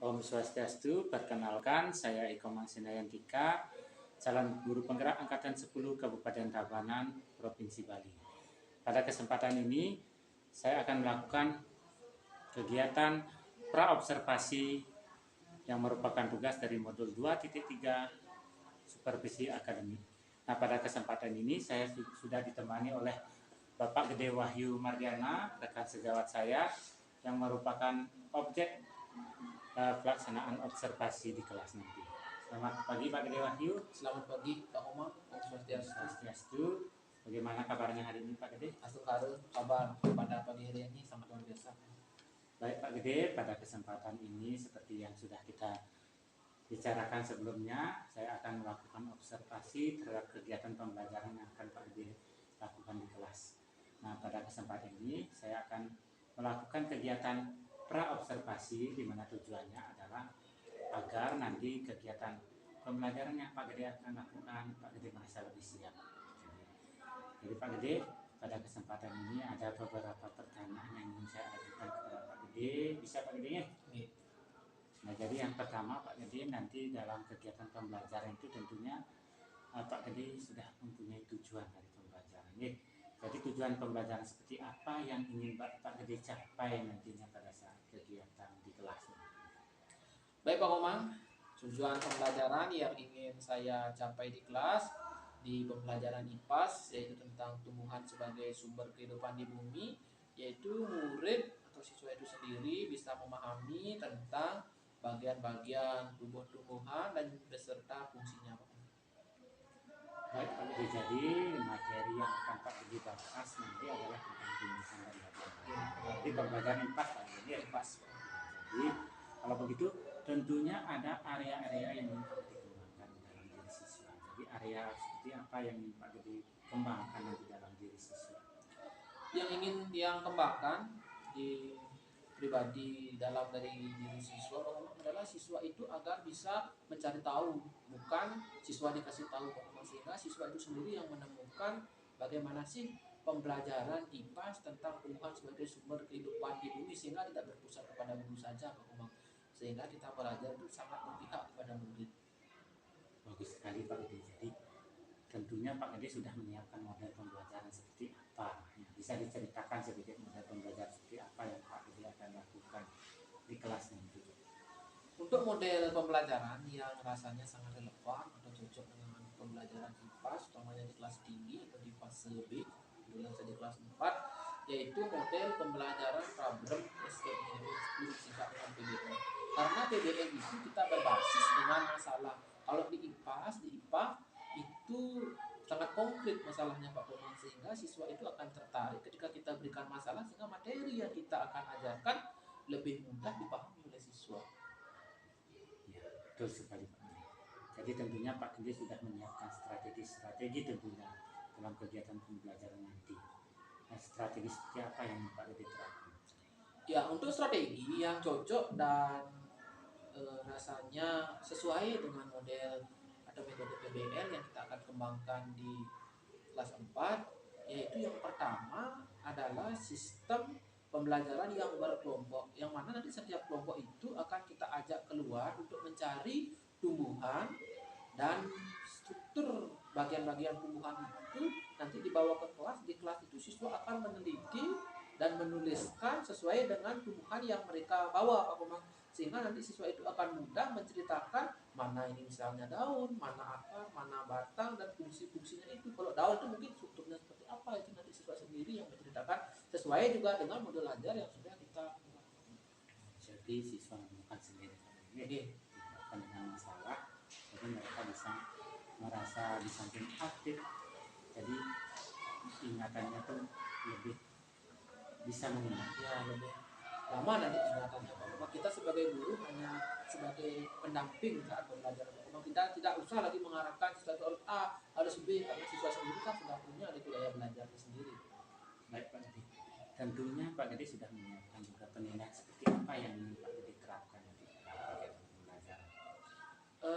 Om Swastiastu, perkenalkan saya Iko Mangsinayantika, calon guru penggerak Angkatan 10 Kabupaten Tabanan, Provinsi Bali. Pada kesempatan ini, saya akan melakukan kegiatan praobservasi yang merupakan tugas dari modul 2.3 Supervisi Akademik. Nah, pada kesempatan ini saya sudah ditemani oleh Bapak Gede Wahyu Mardiana, rekan sejawat saya, yang merupakan objek pelaksanaan observasi di kelas nanti. Selamat pagi Pak Gede Wahyu. Selamat pagi Pak Omar. Om Swastiastu. Bagaimana kabarnya hari ini Pak Gede? Astukharu, kabar pada pagi hari ini sangat luar biasa. Baik Pak Gede, pada kesempatan ini seperti yang sudah kita bicarakan sebelumnya, saya akan melakukan observasi terhadap kegiatan pembelajaran yang akan Pak Gede lakukan di kelas. Nah, pada kesempatan ini saya akan melakukan kegiatan praobservasi di mana tujuannya adalah agar nanti kegiatan pembelajaran yang Pak Gede akan lakukan, Pak Gede merasa lebih siap. Jadi Pak Gede, pada kesempatan ini ada beberapa pertanyaan yang ingin saya ajukan kepada Pak Gede. Bisa Pak Gede ya? Nah, jadi yang pertama Pak Gede, nanti dalam kegiatan pembelajaran itu tentunya Pak Gede sudah mempunyai tujuan dari pembelajaran. Jadi tujuan pembelajaran seperti apa yang ingin Pak Gede capai nantinya pada saat kegiatan di kelas ini? Baik Pak Omar, tujuan pembelajaran yang ingin saya capai di kelas di pembelajaran IPAS yaitu tentang tumbuhan sebagai sumber kehidupan di bumi, yaitu murid atau siswa itu sendiri bisa memahami tentang bagian-bagian tubuh tumbuhan dan beserta fungsinya. Baik Pak Gede, jadi materi yang akan Pak Gede bahas nanti adalah tentang tumbuhan dan bagian-bagian. Jadi pembelajaran IPAS Pak Gede, IPAS. Jadi kalau begitu tentunya ada area-area yang ingin Pak Gede kembangkan dalam diri siswa. Jadi area seperti apa yang ingin Pak Gede kembangkan nanti dalam diri siswa? Yang kembangkan di pribadi dalam dari diri siswa adalah siswa itu agar bisa mencari tahu, bukan siswa dikasih tahu, sehingga siswa itu sendiri yang menemukan bagaimana sih pembelajaran IPAS tentang tumbuhan sebagai sumber kehidupan di bumi, sehingga tidak berpusat kepada guru saja, Pak Umang. Sehingga kita belajar itu sangat berpihak kepada murid. Bagus sekali Pak Gede. Jadi tentunya Pak Gede sudah menyiapkan model pembelajaran seperti apa. Bisa diceritakan sedikit model pembelajaran seperti apa yang Pak Gede akan lakukan di kelas nanti. Untuk model pembelajaran yang rasanya sangat relevan atau cocok dengan pembelajaran IPAS, utamanya di kelas tinggi atau di fase B, kemudian saya di kelas 4, yaitu model pembelajaran problem SPM, singkat dengan PBL. Karena PBL itu kita berbasis dengan masalah. Kalau di IPAS, di IPA itu sangat konkret masalahnya Pak Komang, sehingga siswa itu akan tertarik ketika kita berikan masalah, sehingga materi yang kita akan ajarkan lebih mudah dipahami oleh siswa. Ya, betul sekali Pak Gede. Jadi tentunya Pak Gede sudah menyiapkan strategi tentunya dalam kegiatan pembelajaran nanti. Nah, strategi seperti apa yang Pak Gede terapkan? Ya, untuk strategi yang cocok dan rasanya sesuai dengan model atau metode PBL yang kita akan kembangkan di kelas 4, yaitu yang pertama adalah sistem pembelajaran yang berkelompok, yang mana nanti setiap kelompok itu akan kita ajak keluar untuk mencari tumbuhan dan struktur bagian-bagian tumbuhan itu nanti dibawa ke kelas. Di kelas itu siswa akan meneliti dan menuliskan sesuai dengan tumbuhan yang mereka bawa, Pak Komang, sehingga nanti siswa itu akan mudah menceritakan mana ini misalnya daun, mana akar, mana batang, dan fungsi-fungsinya itu. Kalau daun itu mungkin strukturnya seperti apa, itu nanti siswa sendiri yang menceritakan sesuai juga dengan model ajar yang sudah kita lakukan. Jadi siswa menemukan sendiri dengan masalah, jadi mereka bisa merasa di samping aktif, jadi ingatannya tuh lebih bisa mengingat. Ya, lebih lama nanti ingatannya. Kalau kita sebagai guru hanya sebagai pendamping saat pembelajaran. Kita tidak usah lagi mengarahkan siswa itu harus A, harus B, karena siswa sendiri kan sudah punya daya belajarnya sendiri. Baik Pak Gede, tentunya Pak Gede sudah menyiapkan juga penilaian seperti apa yang ingin Pak Gede terapkan nanti kegiatan pembelajaran.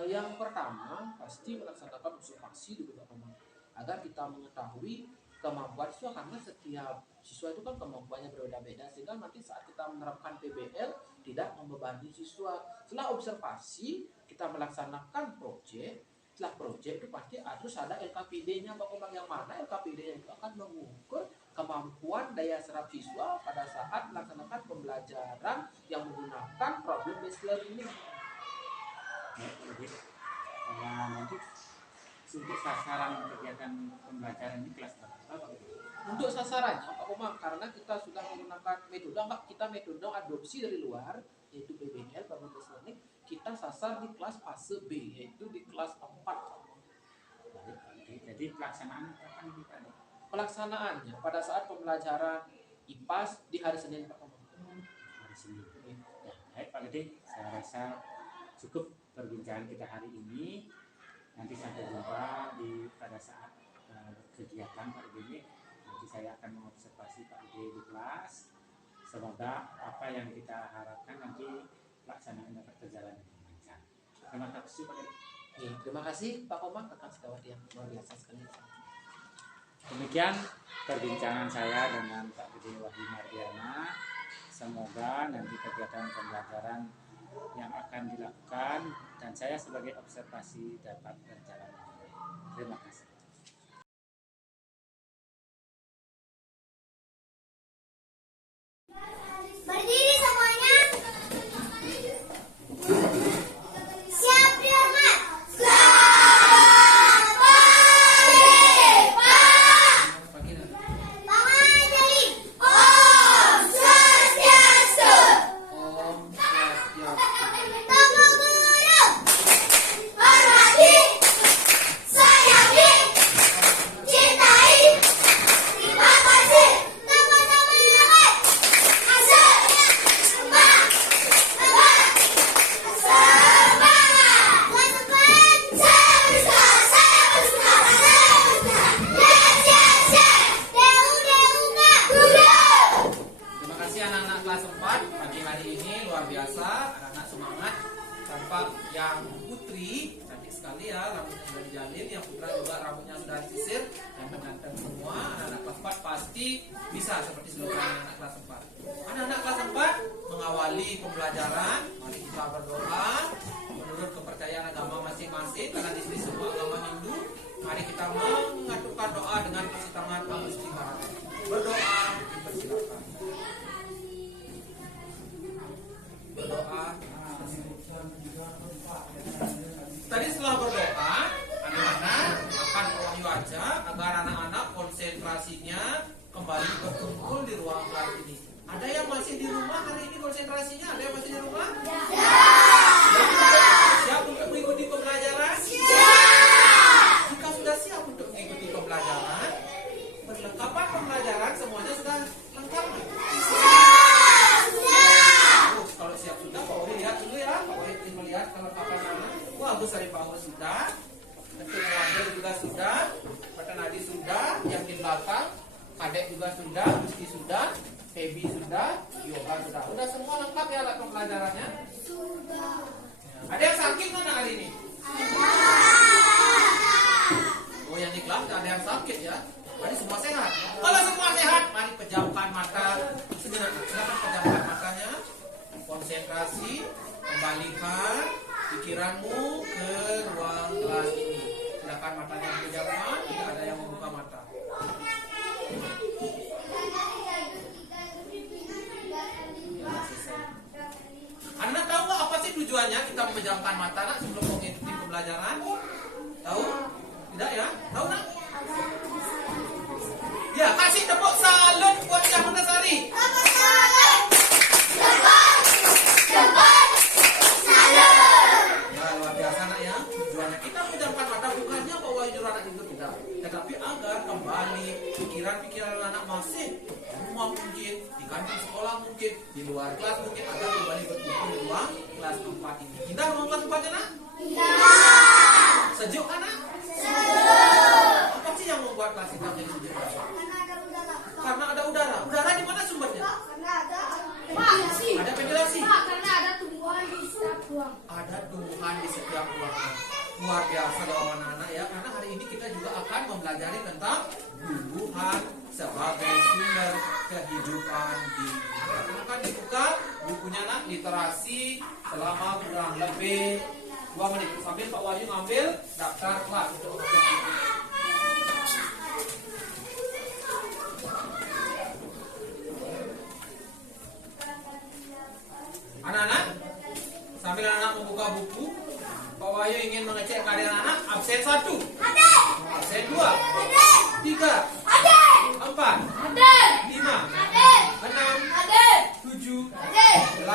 Yang pertama pasti melaksanakan observasi dulu Pak Komang, agar kita mengetahui kemampuan siswa, karena setiap siswa itu kan kemampuannya berbeda-beda, sehingga nanti saat kita menerapkan PBL tidak membebani siswa. Setelah observasi, kita melaksanakan proyek. Setelah proyek itu pasti harus ada LKPD-nya, Pak Komang, yang mana LKPD-nya itu akan mengukur kemampuan daya serap siswa pada saat melaksanakan pembelajaran yang menggunakan problem based learning. Jadi nanti untuk sasaran kegiatan pembelajaran ini kelas berapa Pak? Untuk sasarannya Pak Komang, karena kita sudah menggunakan metode adopsi dari luar, yaitu PBL, problem based learning, kita sasar di kelas fase B, yaitu di kelas 4. Jadi pelaksanaannya kapan ini Pak? Pelaksanaannya pada saat pembelajaran IPAS di hari Senin Pak Komang. Hari Senin. Ya, baik Pak Gede, saya rasa cukup perbincangan kita hari ini. Nanti sampai jumpa pada saat kegiatan Pak Gede. Nanti saya akan mengobservasi Pak Gede di kelas. Semoga apa yang kita harapkan nanti pelaksanaan dapat berjalan dengan lancar. Terima kasih Pak Gede. Terima kasih Pak Komang atas segala yang luar biasa sekali. Demikian perbincangan saya dengan Pak Gede Wahyu Mardiana. Semoga nanti kegiatan pembelajaran yang akan dilakukan dan saya sebagai observasi dapat berjalan dengan baik. Terima kasih. Berdiri semuanya. Siap dihormat. Yang putri cantik sekali ya, rambutnya sudah dijalin. Yang putra juga rambutnya sudah disisir dan ganteng semua. Anak-anak kelas 4 pasti bisa seperti seluruh anak kelas 4. Anak-anak kelas 4 mengawali pembelajaran. Mari kita berdoa menurut kepercayaan agama masing-masing, karena di sini semua agama Hindu. Mari kita mengaturkan doa dengan kasih tangan Al-Istighfar. Berdoa, dipersilakan. Berdoa. Tadi setelah berdoa, anak-anak akan wahyu aja agar anak-anak konsentrasinya kembali berkumpul di ruang kelas ini. Ada yang masih di rumah hari ini konsentrasinya? Ada yang masih di rumah? Ya. Siap untuk mengikuti pembelajaran? Siap. Jika sudah siap untuk mengikuti pembelajaran, perlengkapan pembelajaran semuanya sudah lengkap? Kalau siap sudah, Pak Wahyu lihat dulu ya. Pak Wahyu melihat kelengkapan anak. Bagus dari Pak Wahyu sudah. Ketua Wahyu juga sudah. Pak Nadi sudah. Yang di belakang, Kadek juga sudah. Gusti sudah. Febi sudah. Yoga sudah. Udah semua lengkap ya alat pembelajarannya? Sudah. Ada yang sakit mana hari ini? Oh, yang di kelas ada yang sakit ya. Mari semua sehat. Kalau semua sehat, mari pejamkan mata. Silakan pejamkan matanya. Konsentrasi, kembalikan pikiranmu ke ruang kelas ini. Silakan matanya dipejamkan, tidak ada yang membuka mata. Anak tahu nggak apa sih tujuannya kita memejamkan mata nak sebelum mengikuti pembelajaran? Tahu? Tidak ya? Tahu nak? Ya, kasih tepuk salut buat Syah Menesari. Ya, luar biasa nak ya. Tujuannya kita memejamkan mata bukannya bahwa hidup anak itu tidak, tetapi agar kembali pikiran-pikiran anak masih di rumah mungkin, di kantin sekolah mungkin, di luar kelas mungkin, agar kembali berkumpul di ruang kelas 4 ini. Indah ruang kelas 4 nak? Indah. Sejuk kan nak? Sejuk. Apa sih yang membuat kelas kita menjadi sejuk? Karena ada udara. Udara di mana sumbernya? Karena ada ventilasi. Ada ventilasi. Karena ada tumbuhan di setiap ruang. Ada tumbuhan di setiap ruangan. Luar biasa doa anak-anak ya. Karena hari ini kita juga akan mempelajari tentang tumbuhan sebagai sumber kehidupan di dunia. Akan dibuka bukunya nak, literasi selama kurang lebih 2 menit. Sambil Pak Wahyu ngambil daftar kelas. Anak-anak, sambil anak membuka buku, Pak Wahyu ingin mengecek keadaan anak. Absen 1, absen 2, 3, 4, 5, 6, 7, 8, 9,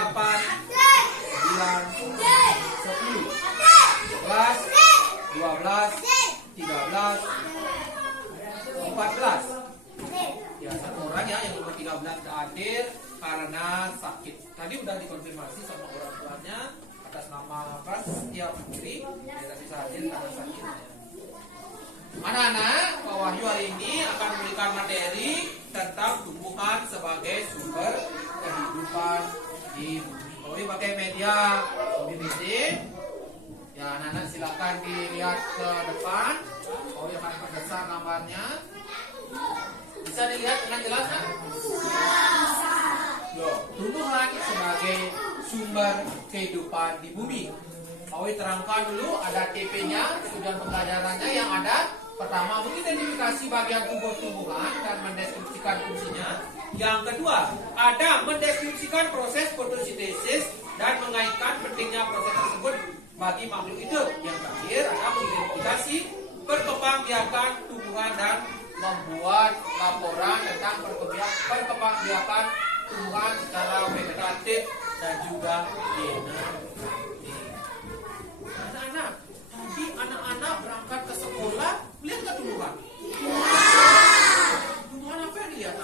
10, 11, 12, 13, 14. Ya, satu orang ya yang nomor 13 tidak hadir karena sakit. Tadi udah dikonfirmasi sama orang tuanya atas nama Prasetya Putri, dia tak bisa hadir karena sakit. Anak-anak, Pak Wahyu hari ini akan memberikan materi tentang tumbuhan sebagai sumber kehidupan di bumi. Pak Wahyu pakai media PPT. Ya, anak-anak silakan dilihat ke depan. Pak Wahyu akan perbesar gambarnya. Bisa dilihat dengan jelas kan? Yo, tumbuhan sebagai sumber kehidupan di bumi. Pak Wahyu terangkan dulu ada TP-nya, tujuan pembelajarannya yang ada. Pertama, mengidentifikasi bagian tubuh tumbuhan dan mendeskripsikan fungsinya. Yang kedua, ada mendeskripsikan proses fotosintesis dan mengaitkan pentingnya proses tersebut bagi makhluk hidup. Yang terakhir, ada mengidentifikasi perkembangbiakan tumbuhan dan membuat laporan tentang perkembangbiakan tumbuhan secara vegetatif dan juga genetik. Anak-anak, tadi anak-anak berangkat ke sekolah, lihat nggak tumbuhan? Tumbuhan apa yang dilihat?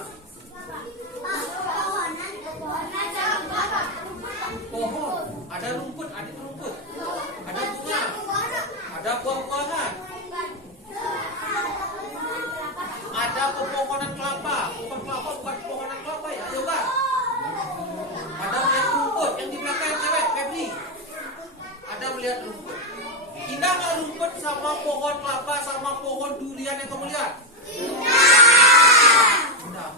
Pohon, ada rumput, ada bunga, ada buah-buahan, ada pepohonan kelapa. Bukan kelapa, bukan pepohonan kelapa ya, coba. Ada melihat rumput yang di belakang cewek, Febri. Ada melihat rumput. Indah nggak rumput sama pohon kelapa sama pohon durian yang kamu lihat? Indah.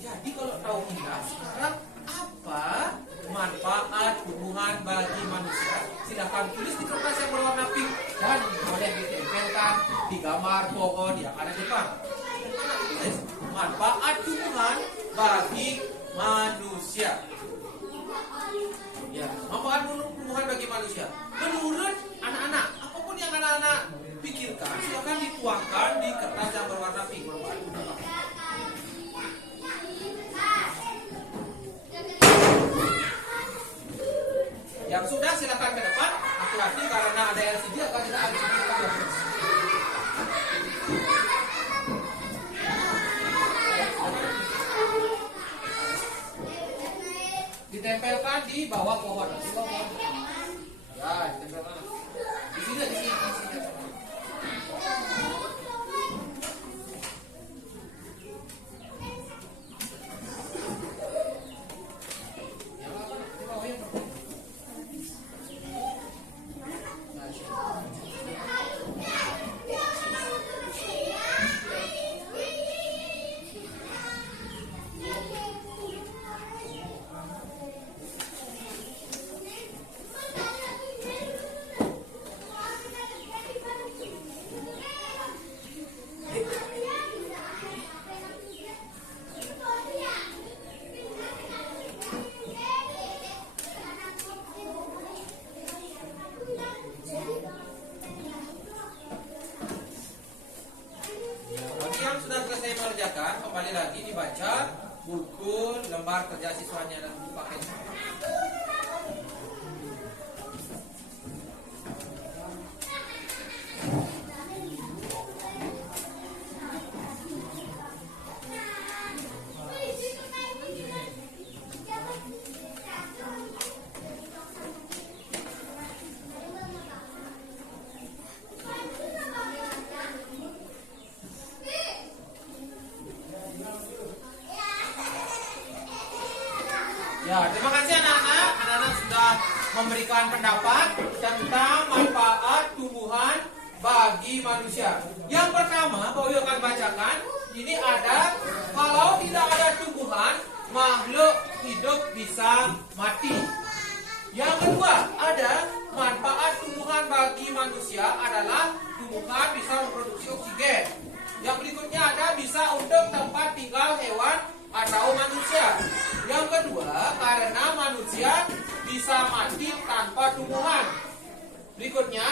Jadi kalau tahu indah, sekarang apa manfaat tumbuhan bagi manusia? Silahkan tulis di kertas yang berwarna pink dan boleh ditempelkan di gambar pohon yang ada di depan. Tulis manfaat tumbuhan bagi manusia. Ya, manfaat tumbuhan bagi manusia. Menurut anak-anak, apapun yang anak-anak pikirkan, silakan dituangkan di kertas yang berwarna pink. Yang sudah silakan ke depan. Hati-hati karena ada LCD atau tidak LCD. Ditempelkan di bawah pohon. Ya, ditempelkan. Di sini, di sini. Kembali lagi dibaca buku lembar kerja siswanya dan pakai. Ya, terima kasih anak-anak. Anak-anak sudah memberikan pendapat tentang manfaat tumbuhan bagi manusia. Yang pertama, Pak Wahyu akan bacakan. Ini ada, kalau tidak ada tumbuhan, makhluk hidup bisa mati. Yang kedua, ada manfaat tumbuhan bagi manusia adalah tumbuhan bisa memproduksi oksigen. Yang berikutnya ada bisa untuk tempat tinggal hewan atau manusia. Yang kedua, karena manusia bisa mati tanpa tumbuhan. Berikutnya,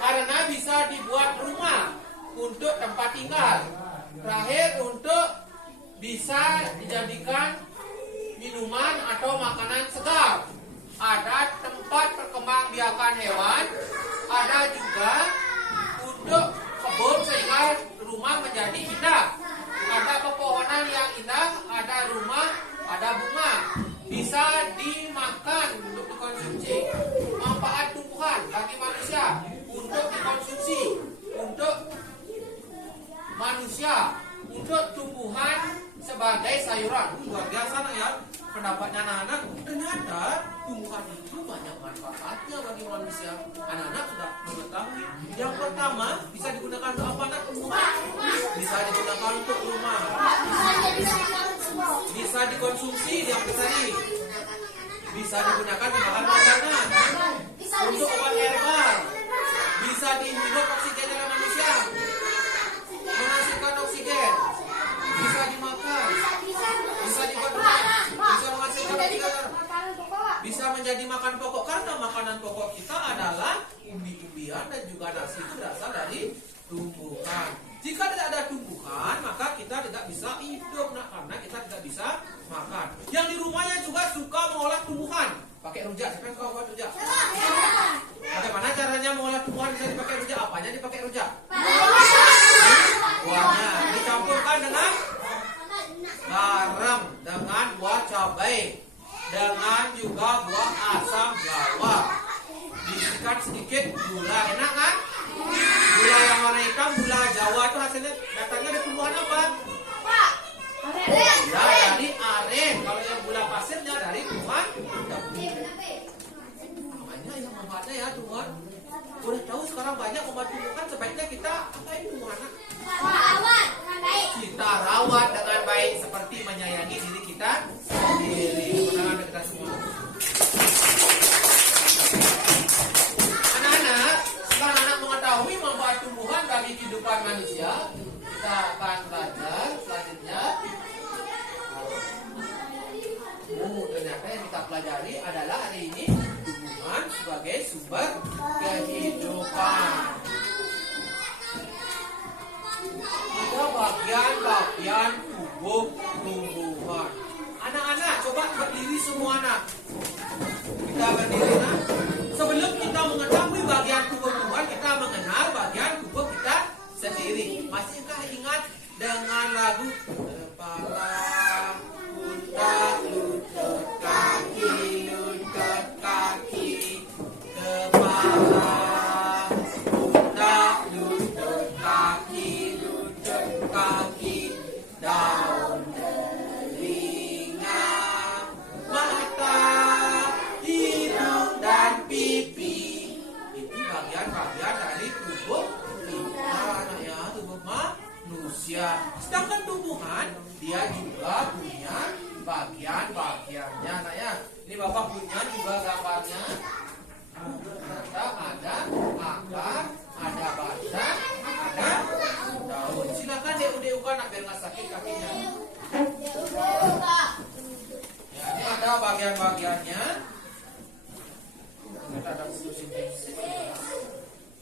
karena bisa dibuat rumah untuk tempat tinggal. Terakhir, untuk bisa dijadikan minuman atau makanan segar. Ada tempat perkembangbiakan hewan, ada juga untuk kebun sehingga rumah menjadi indah. Ada pepohonan yang indah, ada rumah, ada bunga. Bisa dimakan untuk dikonsumsi. Manfaat tumbuhan bagi manusia untuk dikonsumsi, untuk manusia, untuk tumbuhan sebagai sayuran. Luar biasa nak ya pendapatnya anak-anak. Ternyata tumbuhan itu banyak manfaatnya bagi manusia. Anak-anak sudah mengetahui. Yang pertama, bisa digunakan untuk apa nak tumbuhan? Bisa digunakan untuk rumah. Bisa dikonsumsi yang tadi. Bisa digunakan di bahan makanan. Untuk obat herbal. Bisa dihirup oksigen dalam manusia. Menghasilkan oksigen. Bisa dimakan. Bisa dibuat rumah. Bisa menghasilkan oksigen. Bisa menjadi makan pokok. Karena makanan pokok kita adalah umbi-umbian dan juga nasi itu berasal dari tumbuhan. Jika tidak ada tumbuhan, maka kita tidak bisa hidup, karena kita tidak bisa makan. Yang di rumahnya juga suka mengolah tumbuhan. Pakai rujak, siapa yang suka buat rujak? Bagaimana caranya mengolah tumbuhan bisa dipakai rujak? Apanya dipakai rujak? Buahnya dicampurkan dengan garam, dengan buah cabai, dengan juga buah asam jawa. Diisikan sedikit gula, enak kan? Gula yang warna hitam, gula Jawa itu hasilnya datangnya dari tumbuhan apa? Ya, dari aren. Kalau yang gula pasirnya dari tumbuhan jambu. Namanya yang manfaatnya ya tumbuhan. Udah tahu sekarang banyak obat tumbuhan, sebaiknya kita apain tumbuhan? Kita rawat dengan baik seperti menyayangi diri kita sendiri. Mudah-mudahan kita semua. Anak-anak, setelah anak mengetahui manfaat tumbuhan bagi kehidupan manusia, kita akan belajar selanjutnya. Ternyata yang kita pelajari adalah hari ini tumbuhan sebagai sumber kehidupan. Ada bagian-bagian tubuh tumbuhan. Anak-anak, coba berdiri semua anak. Kita berdiri nak. Sebelum kita mengetahui bagian tubuh tumbuhan, kita mengenal bagian tubuh kita sendiri. Masihkah ingat dengan lagu kepala, pundak, lutut, kaki, kepala, pundak, lutut, kaki, daun, telinga, mata, hidung, dan pipi. Itu bagian-bagian dari tubuh kita, anak ya, tubuh manusia. Sedangkan tumbuhan, dia juga punya bagian-bagiannya, anak ya. Ini bapak punya juga gambarnya. Ada akar, ada batang, ada daun. Silakan diudeukan nak biar nggak sakit kakinya. Ya, ini ada bagian-bagiannya. Kita ada fotosintesis.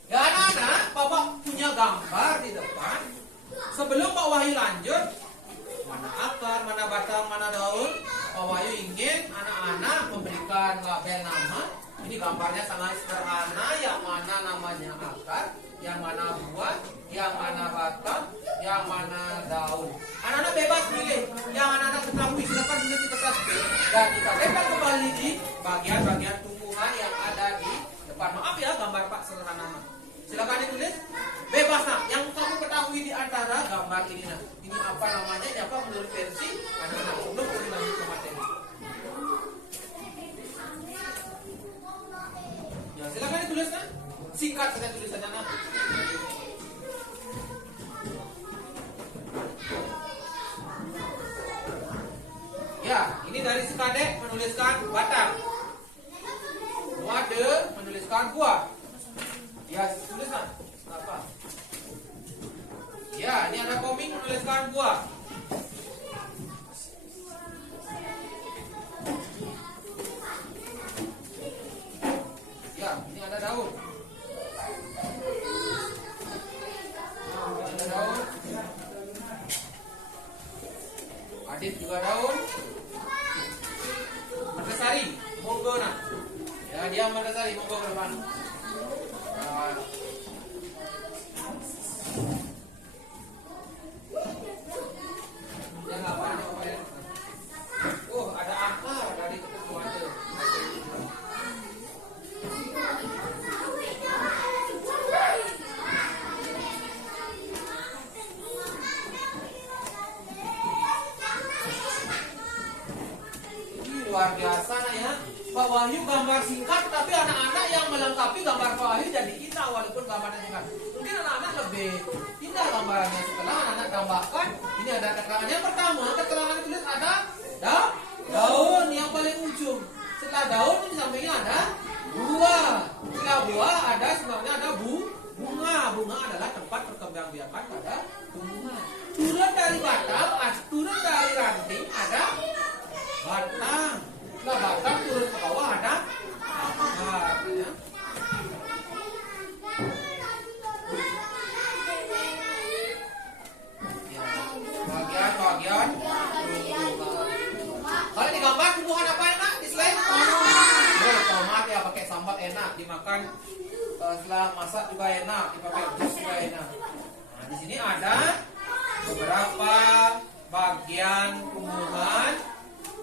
Ya anak-anak, bapak punya gambar di depan. Sebelum Pak Wahyu lanjut, mana akar, mana batang, mana daun, Pak Wahyu ingin anak-anak memberikan label nama. Ini gambarnya sangat sederhana, yang mana namanya akar, yang mana buah, yang mana batang, yang mana daun. Anak-anak bebas pilih yang anak-anak ketahui, silakan tulis di kertas. Dan kita lihat kembali di bagian-bagian tumbuhan yang ada di depan. Maaf ya, gambar Pak sederhana. Silakan ditulis. Bebas nak, yang kamu ketahui di antara gambar ini nak. Ini apa namanya? Ini apa menurut versi anak-anak sebelum kita lanjut ke materi. Ya, silakan ditulis nak. Singkat saja tulisannya nak. Ya adik menuliskan batang. Mode menuliskan buah. Ya, tuliskan. Apa? Ya, ini ada komik menuliskan buah. Ya, ini ada daun. Ada daun. Adit juga daun. Merdesari, monggo nak. Ya, dia Merdesari, monggo ke depan. Oh, ada akar dari ketuaan itu. Luar biasa nak ya. Pak Wahyu gambar singkat, tapi anak-anak yang melengkapi gambar Pak Wahyu jadi indah walaupun gambarnya singkat. Mungkin anak-anak lebih indah gambarannya setelah anak-anak tambahkan. Ini ada keterangan yang pertama, keterangan tulis ada daun yang paling ujung. Setelah daun di sampingnya ada buah. Setelah buah ada sebabnya ada bunga. Bunga adalah tempat perkembangbiakan pada tumbuhan. Turun dari batang, turun dari ranting ada batang. Setelah batang turun ke bawah ada akar. Ya. Bagian kalau digambar tumbuhan apa enak di slide? Tomat ya, pakai sambal enak dimakan, setelah masak juga enak, dipakai jus juga enak. Nah, di sini ada beberapa bagian tumbuhan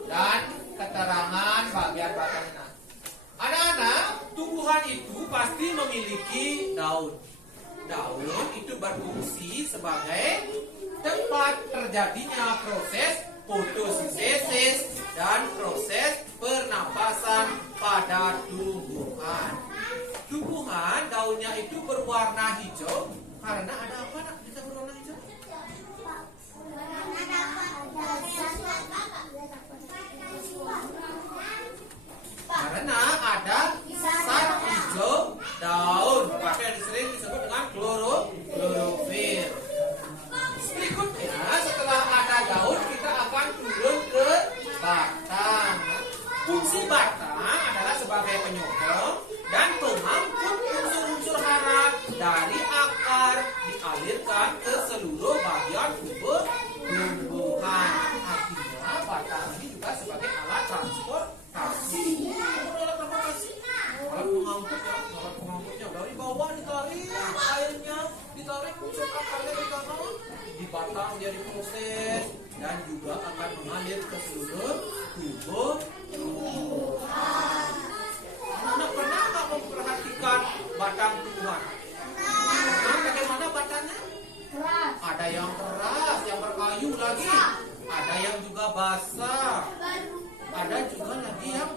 dan keterangan bagian batangnya. Anak-anak, tumbuhan itu pasti memiliki daun. Daun itu berfungsi sebagai tempat terjadinya proses fotosintesis dan proses pernapasan pada tumbuhan. Tumbuhan daunnya itu berwarna hijau karena ada apa nak bisa berwarna hijau? Karena ada zat hijau daun, maka yang sering disebut dengan klorofil. Berikutnya setelah ada daun kita akan turun ke batang. Fungsi batang adalah sebagai penyokong dan pengangkut unsur-unsur hara dari akar dialirkan ke seluruh bagian tubuh tumbuhan. Artinya batang ini juga sebagai alat transportasi. Alat pengangkutnya dari bawah ditarik airnya, ditarik unsur akarnya ke kanan, di batang dia diproses dan juga akan mengalir ke seluruh tubuh tumbuhan. Anak-anak pernah nggak memperhatikan batang tumbuhan? Nah, bagaimana batangnya? Ada yang keras, yang berkayu lagi, ada yang juga basah, ada juga lagi yang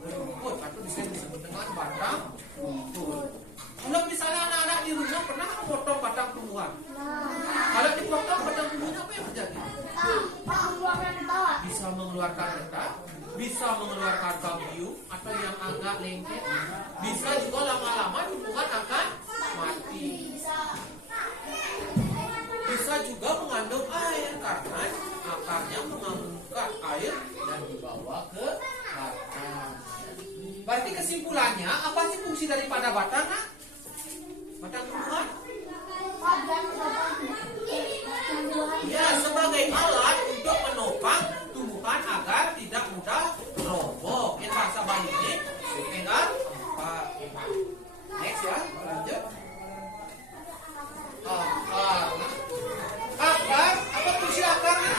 berumput atau bisa disebut dengan batang rumput. Kalau misalnya anak-anak di rumah pernah potong batang tumbuhan? Kalau dipotong batang tumbuhannya apa yang terjadi? Bisa mengeluarkan getah, bisa mengeluarkan kabium atau yang agak lengket, bisa juga lama-lama tumbuhan akan mati. Bisa juga mengandung air karena akarnya mengambilkan air dan dibawa ke batang. Berarti kesimpulannya apa sih fungsi daripada batang? Batang tumbuhan? Ya, sebagai alat untuk menopang tumbuhan agar tidak mudah roboh. Ini bahasa Bali-nya tinggal 4. Next ya, lanjut. Akar, apa fungsi akarnya?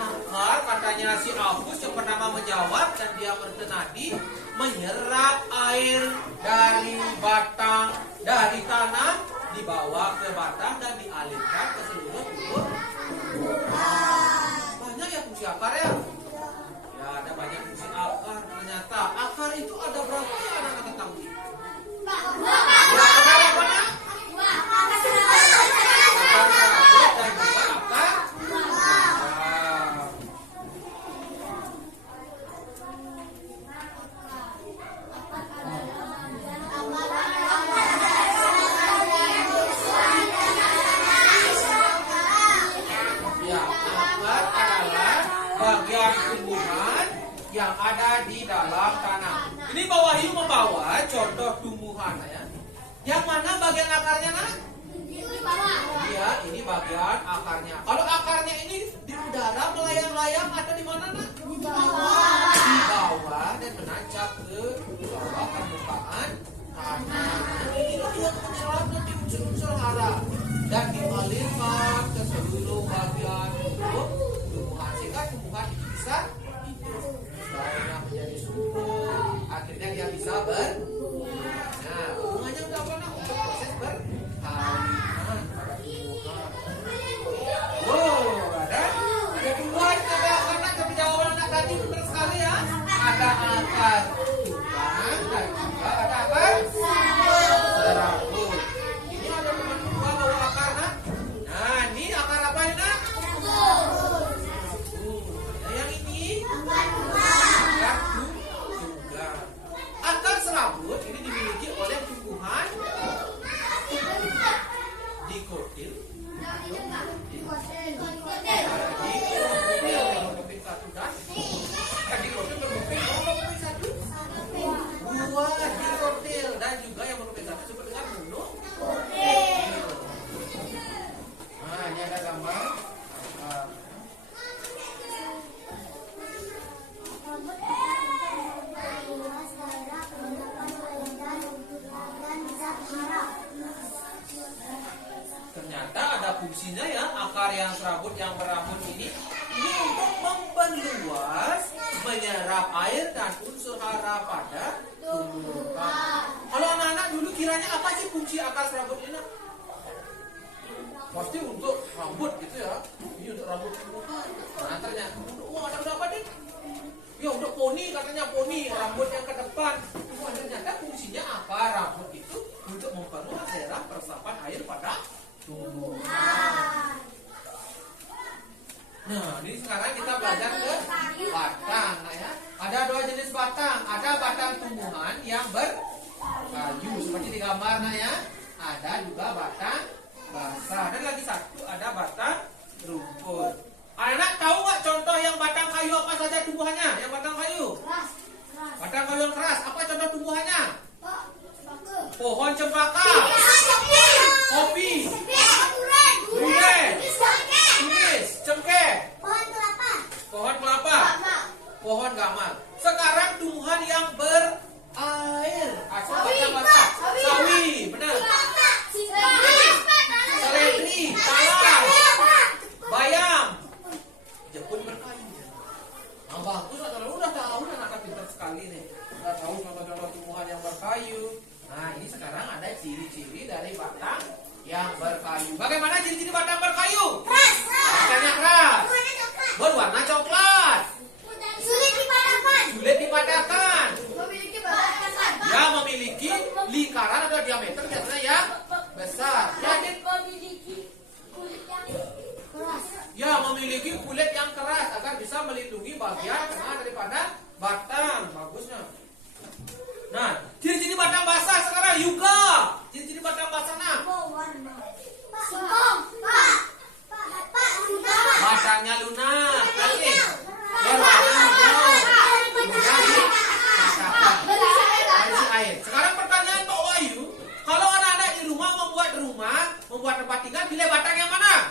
Akar katanya si Agus yang pertama menjawab dan dia bertenadi menyerap air dari batang, dari tanah dibawa ke batang dan dialirkan ke seluruh tubuh. Banyak ya fungsi akar ya. Ya, ada banyak fungsi akar. Ternyata akar itu ada berapa ya anak-anak ketahui? bagian tumbuhan yang ada di dalam tanah. Ini Pak Wahyu membawa contoh tumbuhan ya. Yang mana bagian akarnya nak? Di bawah. Iya, ini bagian akarnya. Kalau akarnya ini di udara melayang-layang atau di mana nak? Di bawah. Di bawah dan menancap ke bawah permukaan tanah. Inilah yang menyerap nanti unsur-unsur hara dan dialirkan ke seluruh bagian tubuh tumbuhan sehingga tumbuhan itu bisa hidup. Daunnya menjadi subur, akhirnya dia bisa nah, hubungannya untuk apa nak? Untuk proses berkalian pada tumbuhan. Wow, ada tumbuhan, ada anak, tapi jawaban anak tadi benar sekali ya. Ada akar tulang dan juga ada akar serabut. Ini ada teman tua bawa akar nak. Nah, ini akar apa ini nak? Serabut. Nah, yang ini akar juga. Akar serabut ini dimiliki oleh tumbuhan dikotil. Dan juga yang merupakan satu disebut dengan monokotil. Nah, ini ada gambar. Ternyata ada fungsinya ya, akar yang serabut yang berambut ini untuk memperluas, menyerap air dan unsur hara pada tumbuhan. Kalau anak-anak dulu kiranya apa sih fungsi akar serabut ini? Pasti untuk rambut gitu ya. Ini untuk rambut tumbuhan. Nah, ternyata ada apa nih? Ya untuk poni, katanya poni, rambut yang ke depan. Ternyata fungsinya akar rambut itu untuk memperluas daerah resapan air pada tumbuhan. Nah, ini sekarang kita belajar ke batang ya. Ada dua jenis batang. Ada batang tumbuhan yang berkayu seperti di gambar ya. Ada juga batang basah. Dan lagi satu ada batang rumput. Anak tahu nggak contoh yang batang kayu apa saja tumbuhannya? Yang batang kayu? Batang kayu yang keras. Apa contoh tumbuhannya? Pohon cempaka. Kopi. Durian. Tumis. Cengkeh. Pohon kelapa. Pohon gamal. Sekarang tumbuhan yang berair. Asal batang basah. Sawi. Benar. Seledri. Talas. Bayam. Jepun berkayu. Nah, bagus lah kalau udah tahu anak pintar sekali nih. Udah tahu contoh-contoh tumbuhan yang berkayu. Nah, ini sekarang ada ciri-ciri dari batang yang berkayu. Bagaimana ciri-ciri batang berkayu? Keras. Batangnya keras. Berwarna coklat. Sulit dipatahkan. Ya, memiliki lingkaran atau diameter biasanya yang besar. Ya, memiliki kulit yang keras agar bisa melindungi bagian tengah daripada batang. Bagusnya. Nah, ciri-ciri batang basah sekarang juga. Ciri-ciri batang basah nah. Batangnya lunak. Lagi. Berwarna hijau. Mudah dipatahkan. Isi air. Sekarang pertanyaan Pak Wahyu, kalau anak-anak di rumah membuat tempat tinggal, pilih batang yang mana?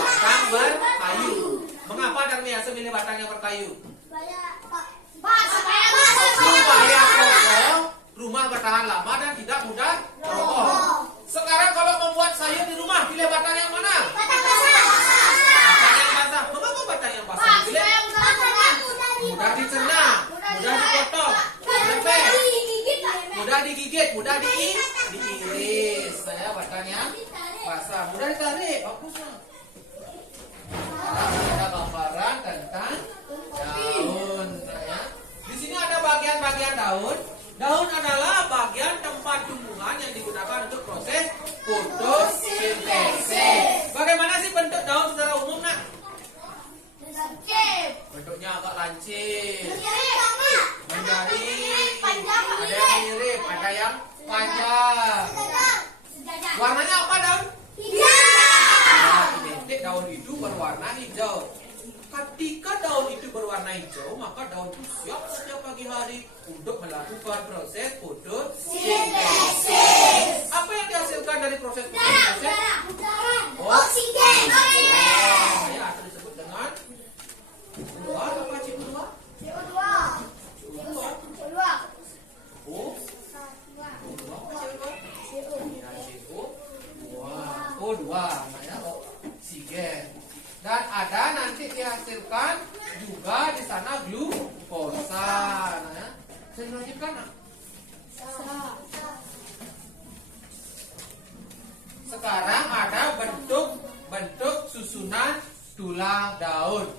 Batang berkayu. Mengapa Darmiasa milih batang yang berkayu? Supaya kokoh, rumah bertahan lama dan tidak mudah roboh. Sekarang kalau membuat sayur di rumah, pilih batang yang mana? Batang yang basah. Mengapa batang yang basah dipilih? Mudah dicerna, mudah dipotong, mudah digigit, mudah diiris. Saya batangnya basah, mudah ditarik. Bagus lah. Ada gambaran tentang daun. Ya. Di sini ada bagian-bagian daun. Daun adalah bagian tempat tumbuhan yang digunakan untuk proses fotosintesis. Bagaimana sih bentuk daun secara umum nak? Bentuknya agak lancip, menjadi ada yang mirip, ada yang panjang. Warnanya apa daun? Hijau. Nah, identik daun itu berwarna hijau. Ketika daun itu berwarna hijau, maka daun itu siap setiap pagi hari untuk melakukan proses fotosintesis. Apa yang dihasilkan dari proses fotosintesis? Oksigen. Ya, atau disebut dengan kedua, apa cik kedua? CO2. Oh, apa CO2? Ya, CO2, namanya oksigen. Dan ada nanti dihasilkan juga di sana glukosa. Nah, saya lanjutkan. Nah. Sekarang ada bentuk susunan tulang daun.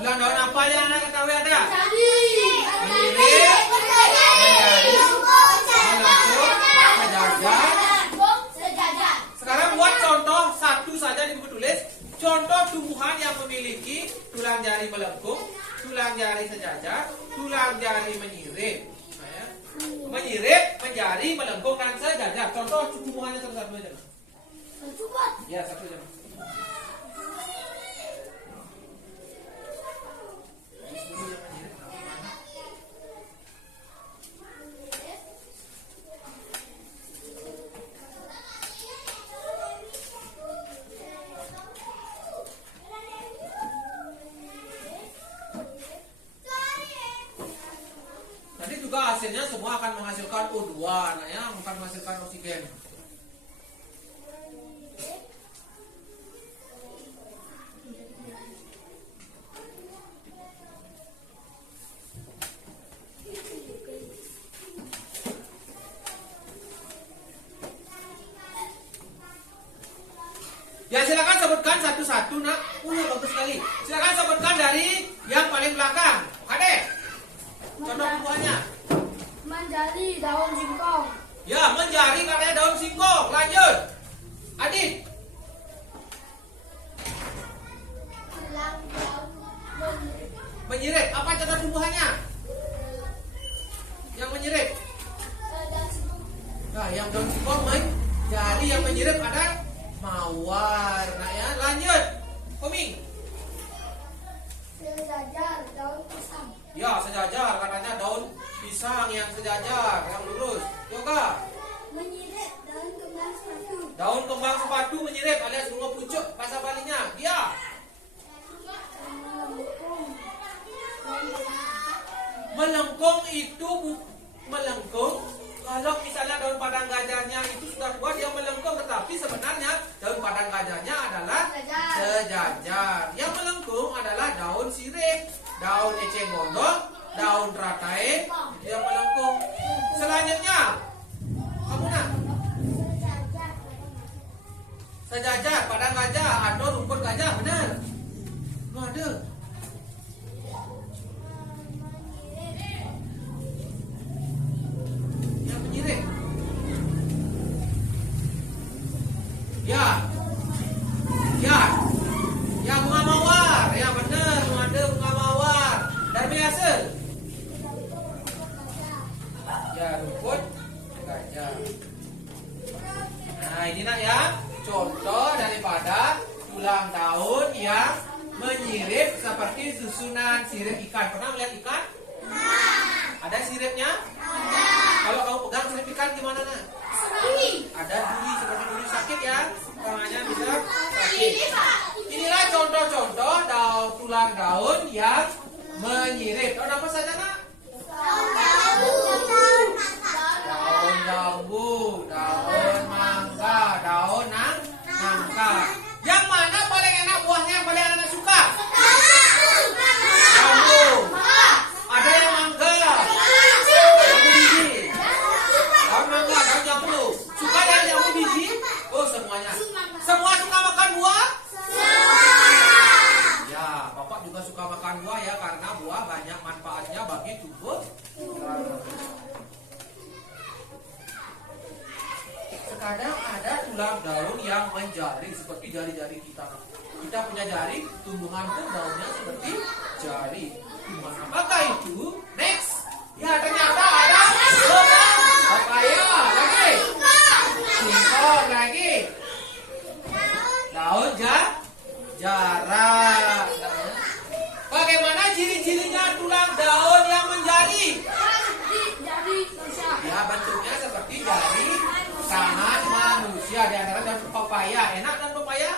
Tulang daun apa yang Anda ketahui ada? Menyirik, melengkung, sejajar. Sekarang buat contoh satu saja di buku tulis. Contoh tumbuhan yang memiliki tulang jari melengkung, tulang jari sejajar, tulang jari menyirik. Menyirik, menjari, melengkung, dan sejajar. Contoh tumbuhannya satu-satu aja. Ya, satu aja. Hasilnya semua akan menghasilkan O2, nah ya, akan menghasilkan oksigen. Ya, silakan sebutkan satu-satu, nak. Bagus sekali. Silakan sebutkan dari yang paling belakang. Adek, contoh tumbuhannya. Menjadi daun singkong. Ya, menjari katanya daun singkong. Lanjut. Adit. Menyirik. Apa contoh tumbuhannya? Yang menyirik. Nah, yang daun singkong menjadi, yang menyirik ada mawar. Nah ya, lanjut. Koming. Sejajar daun pisang. Ya, sejajar katanya daun pisang yang sejajar, yang lurus. Yoga. Menyirik daun kembang sepatu. Daun kembang sepatu menyirik alias bunga pucuk bahasa Balinya. Ya. Melengkung itu melengkung. Kalau misalnya daun padang gajahnya itu sudah tua dia melengkung, tetapi sebenarnya daun padang gajahnya adalah sejajar. Yang melengkung adalah daun sirih, daun eceng gondok, daun teratai, yang melengkung. Selanjutnya, kamu nak? Sejajar, padang gajah atau rumput gajah, benar? Nggak ada. Yang menyirik. Ya. Ya, bunga mawar. Ya, benar, ada bunga mawar. Dan biasa. Ya, rumput gajah. Nah, ini nak ya, contoh daripada tulang daun yang menyirip seperti susunan sirip ikan. Pernah melihat ikan? Ada siripnya? Kalau kamu pegang sirip ikan gimana nak? Ada duri, seperti duri sakit ya. Tangannya bisa sakit. Inilah contoh-contoh tulang daun yang menyirip. Daun apa saja nak? Daun jambu, daun mangga, daun nangka. Yang mana paling enak buahnya, yang paling anak suka? Jambu. Ada yang mangga. Jambu biji. Daun mangga, daun jambu. Suka yang jambu biji? Oh, semuanya. Semua suka makan buah? Ya, Bapak juga suka makan buah ya, karena buah banyak manfaatnya bagi tubuh. Kadang ada tulang daun yang menjari seperti jari-jari kita. Kita punya jari, tumbuhan pun daunnya seperti jari. Tumbuhan apakah itu? Next. Ya, ternyata ada papaya lagi. Singkong lagi. Daun jarak. Bagaimana ciri-cirinya tulang daun yang menjadi? Jadi susah. Ya, bentuknya seperti jari tangan manusia. Di antara daun pepaya. Enak daun pepaya?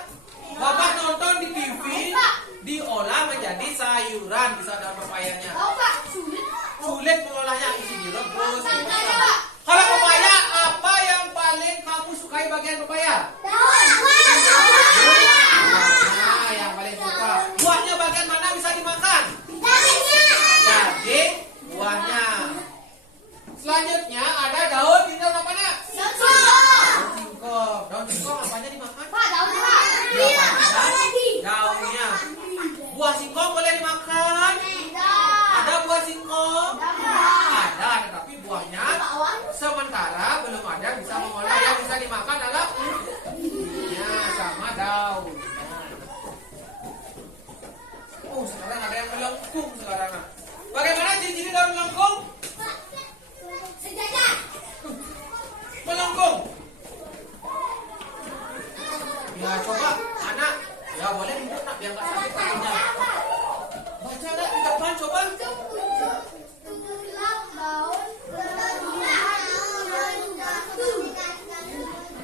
Bapak nonton di TV, diolah menjadi sayuran, bisa daun pepayanya. Tahu Pak, sulit. Sulit mengolahnya, isi direbus. Kalau pepaya, apa yang paling kamu sukai bagian pepaya? Nah, yang paling suka. Buahnya bagian mana bisa dimakan? Daging buahnya. Selanjutnya ada daun di daun apa nak? Daun singkong. Daun singkong apanya dimakan? Ya, daunnya. Buah singkong boleh dimakan? Ada buah singkong? Ada, tetapi buahnya sementara belum ada bisa mengolah. Yang bisa dimakan adalah ya, sama daun. Oh, sekarang ada yang melengkung sekarang. Bagaimana ciri-ciri daun melengkung? Melengkung. Ya, coba anak. Ya, boleh duduk nak biar nggak sakit kakinya. Baca nggak di depan coba.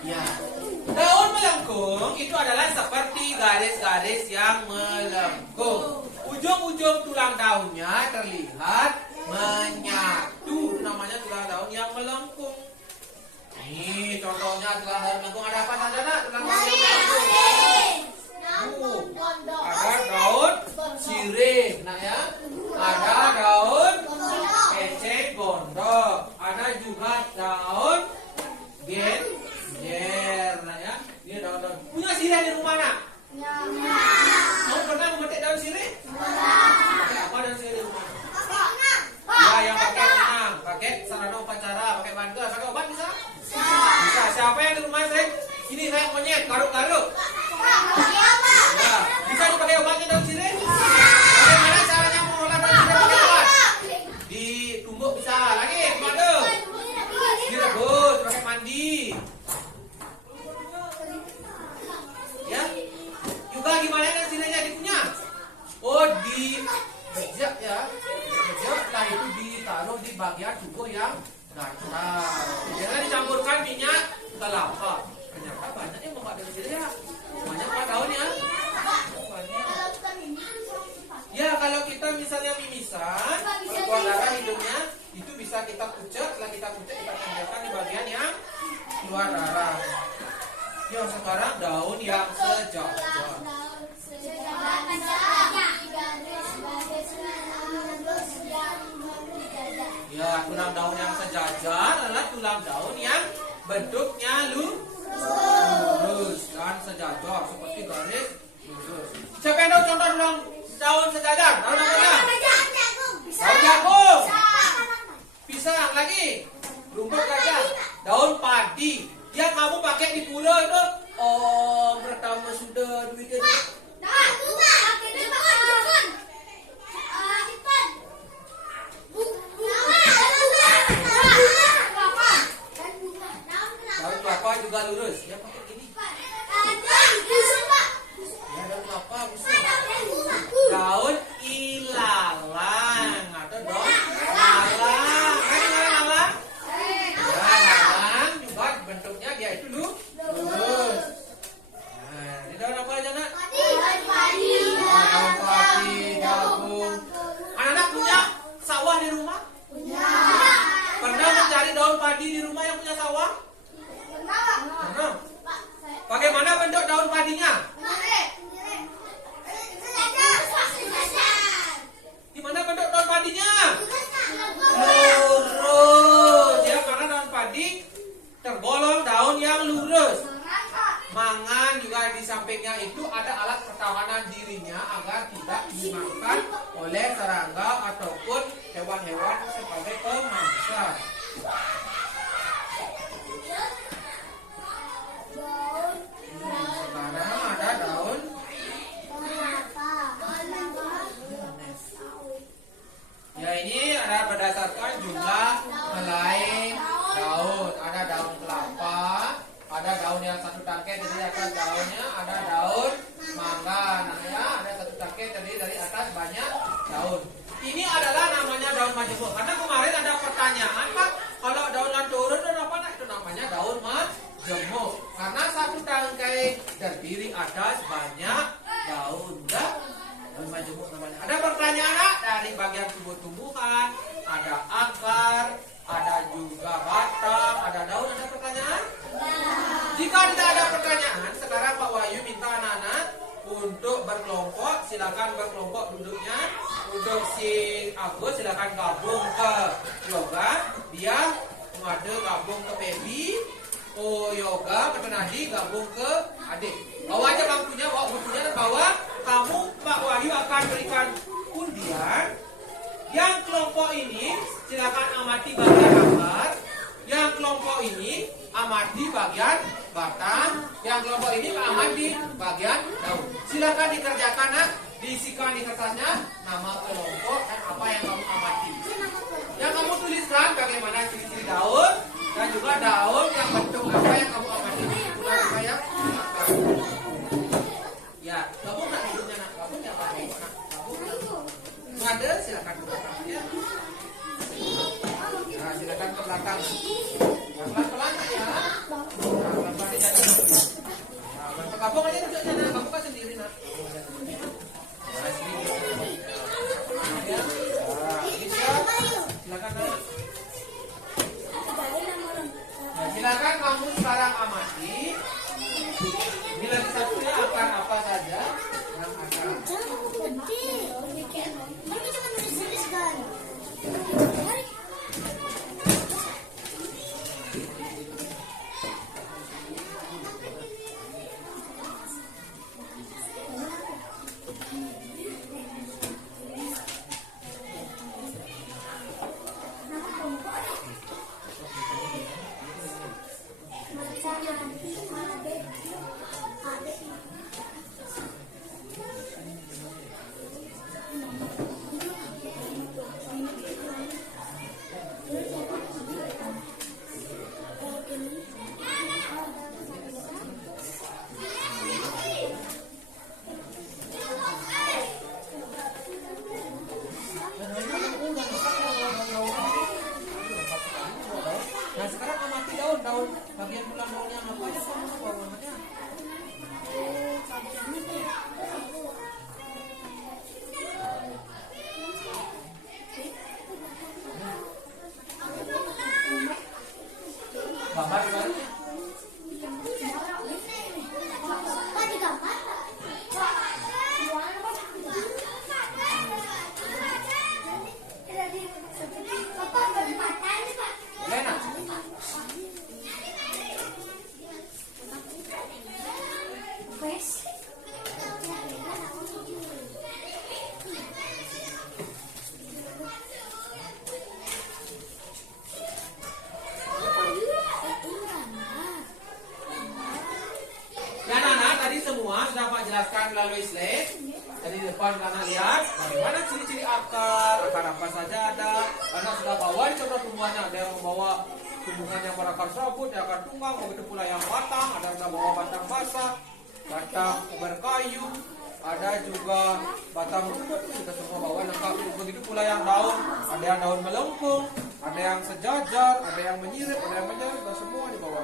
Ya, daun melengkung itu adalah seperti garis-garis yang melengkung. Ujung-ujung tulang daunnya terlihat menyatu. Namanya tulang daun yang melengkung. Ini contohnya tulang daun melengkung. Ada apa saja nak tulang daun yang melengkung? Ada daun sirih, nah ya. Ada daun eceng gondok. Ada juga daun genjer, nah ya. Ini daun-daun. Punya sirih di rumah nak? Kamu pernah memetik daun sirih? Pakai apa daun sirih di rumah? Ya, yang pakai benang, pakai sarana upacara, pakai bantuan, pakai obat bisa? Bisa. Siapa yang di rumah saya? Ini saya monyet, garuk-garuk. Ya, bisa dipakai obatnya daun sirih? Bagaimana caranya mengolah daun sirih pakai obat? Ditumbuk bisa, lagi gimana? Direbus, pakai mandi. Ya, juga gimana daun sirihnya dikunyah? Oh, dibejek ya, dibejek, setelah itu ditaruh di bagian tubuh yang datar. Jangan dicampurkan minyak kelapa. Ternyata banyak yang mau daun sirih ya. Banyak pak daunnya. Ya, kalau kita misalnya mimisan, kalau keluar darah hidungnya, itu bisa kita pucuk. Setelah kita pucuk, kita tempelkan di bagian yang keluar darah. Ya, sekarang daun yang sejajar. Ya, tulang daun yang sejajar adalah tulang daun yang bentuknya lurus dan sejajar seperti garis lurus. Siapa yang tahu contoh tulang daun sejajar? Daun apa ya? Daun jagung. Pisang lagi. Rumput gajah. Daun padi. Yang kamu pakai di pulau itu. Oh, pertama sudah duitnya. Daun kelapa juga lurus. Ya pakai gini. Ya, daun kelapa busuk. Daun ilalang atau daun lalang. Kan lalang? Ya, lalang juga bentuknya dia itu lurus. Nah, ini daun apa aja nak? Daun padi, jagung. Anak-anak punya sawah di rumah? Pernah mencari daun padi di rumah yang punya sawah? Pernah. Bagaimana bentuk daun padinya? Gimana bentuk daun padinya? Lurus. Ya, karena daun padi tergolong daun yang lurus. Mangan juga di sampingnya itu ada alat pertahanan dirinya agar tidak dimakan oleh serangga ataupun hewan-hewan sebagai pemangsa. Sekarang ada daun. Ya, ini ada berdasarkan jumlah helai daun. Ada daun kelapa, ada daun yang satu tangkai, jadi akan daunnya ada daun mangga. Nah, banyak daun. Ini adalah namanya daun majemuk. Karena kemarin ada pertanyaan, Pak, kalau daun lanturun itu apa? Nah, itu namanya daun majemuk. Karena satu tangkai terdiri atas banyak daun. Udah, daun majemuk namanya. Ada pertanyaan Nak? Dari bagian tumbuh-tumbuhan, ada akar, ada juga batang, ada daun. Ada pertanyaan? Jika tidak ada pertanyaan, sekarang Pak Wahyu minta anak-anak untuk berkelompok. Silakan berkelompok duduknya. Untuk si Agus silakan gabung ke yoga. Dia Made gabung ke Pebi. Oh yoga ke Nadi gabung ke adik. Bawa aja bangkunya, bawa bukunya dan bawa. Kamu Pak Wahyu akan berikan undian. Yang kelompok ini silakan amati bagian akar. Yang kelompok ini amati bagian batang. Yang kelompok ini amati bagian daun. Silakan dikerjakan Nak. Diisikan di kertasnya nama kelompok dan apa yang kamu amati. Yang kamu tuliskan bagaimana ciri-ciri daun dan juga daun yang bentuk apa yang kamu amati. Itulah juga yang akar. Ya, kamu nak hidupnya Nak. Kamu yang pakai Nak. Kamu ada silakan ke belakang ya. Nah, silakan ke belakang. Pelan-pelan ya. Pelan-pelan aja. Nah, kamu aja duduknya Nak. Kamu kan sendiri Nak. Silakan kamu sekarang amati. Bila satunya akan apa saja yang akan. Nah sekarang amati daun bagian tulang daunnya apa aja kamu bawaannya. Gambar baru. Sudah Pak jelaskan melalui slide. Jadi di depan karena lihat bagaimana ciri-ciri akar apa saja ada. Karena sudah bawa contoh tumbuhannya, ada yang membawa tumbuhan yang berakar serabut, yang akar tunggang, begitu pula yang batang, ada yang bawa batang basah, batang berkayu, ada juga batang rumput, kita semua bawa lengkap. Begitu pula yang daun, ada yang daun melengkung, ada yang sejajar, ada yang menyirip, ada yang menyeret, dan semua dibawa.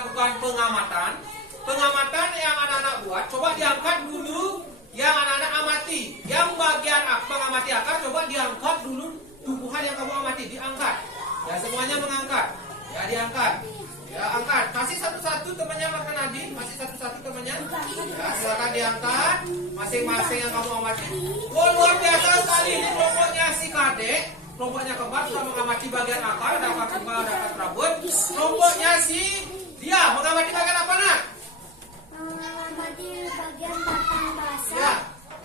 melakukan pengamatan. Pengamatan yang anak-anak buat, coba diangkat dulu yang anak-anak amati. Yang bagian mengamati akar, coba diangkat dulu tumbuhan yang kamu amati, diangkat. Ya semuanya mengangkat. Ya diangkat. Ya angkat. Kasih satu-satu temannya makan Adi, masih satu-satu temannya. Ya silakan diangkat. Masing-masing yang kamu amati. Oh luar biasa sekali ini kelompoknya si Kadek. Kelompoknya kembar sudah mengamati bagian akar, ada akar kembar, ada akar rambut. Kelompoknya si dia mengamati bagian apa nak? Mengamati bagian batang basah. Ya,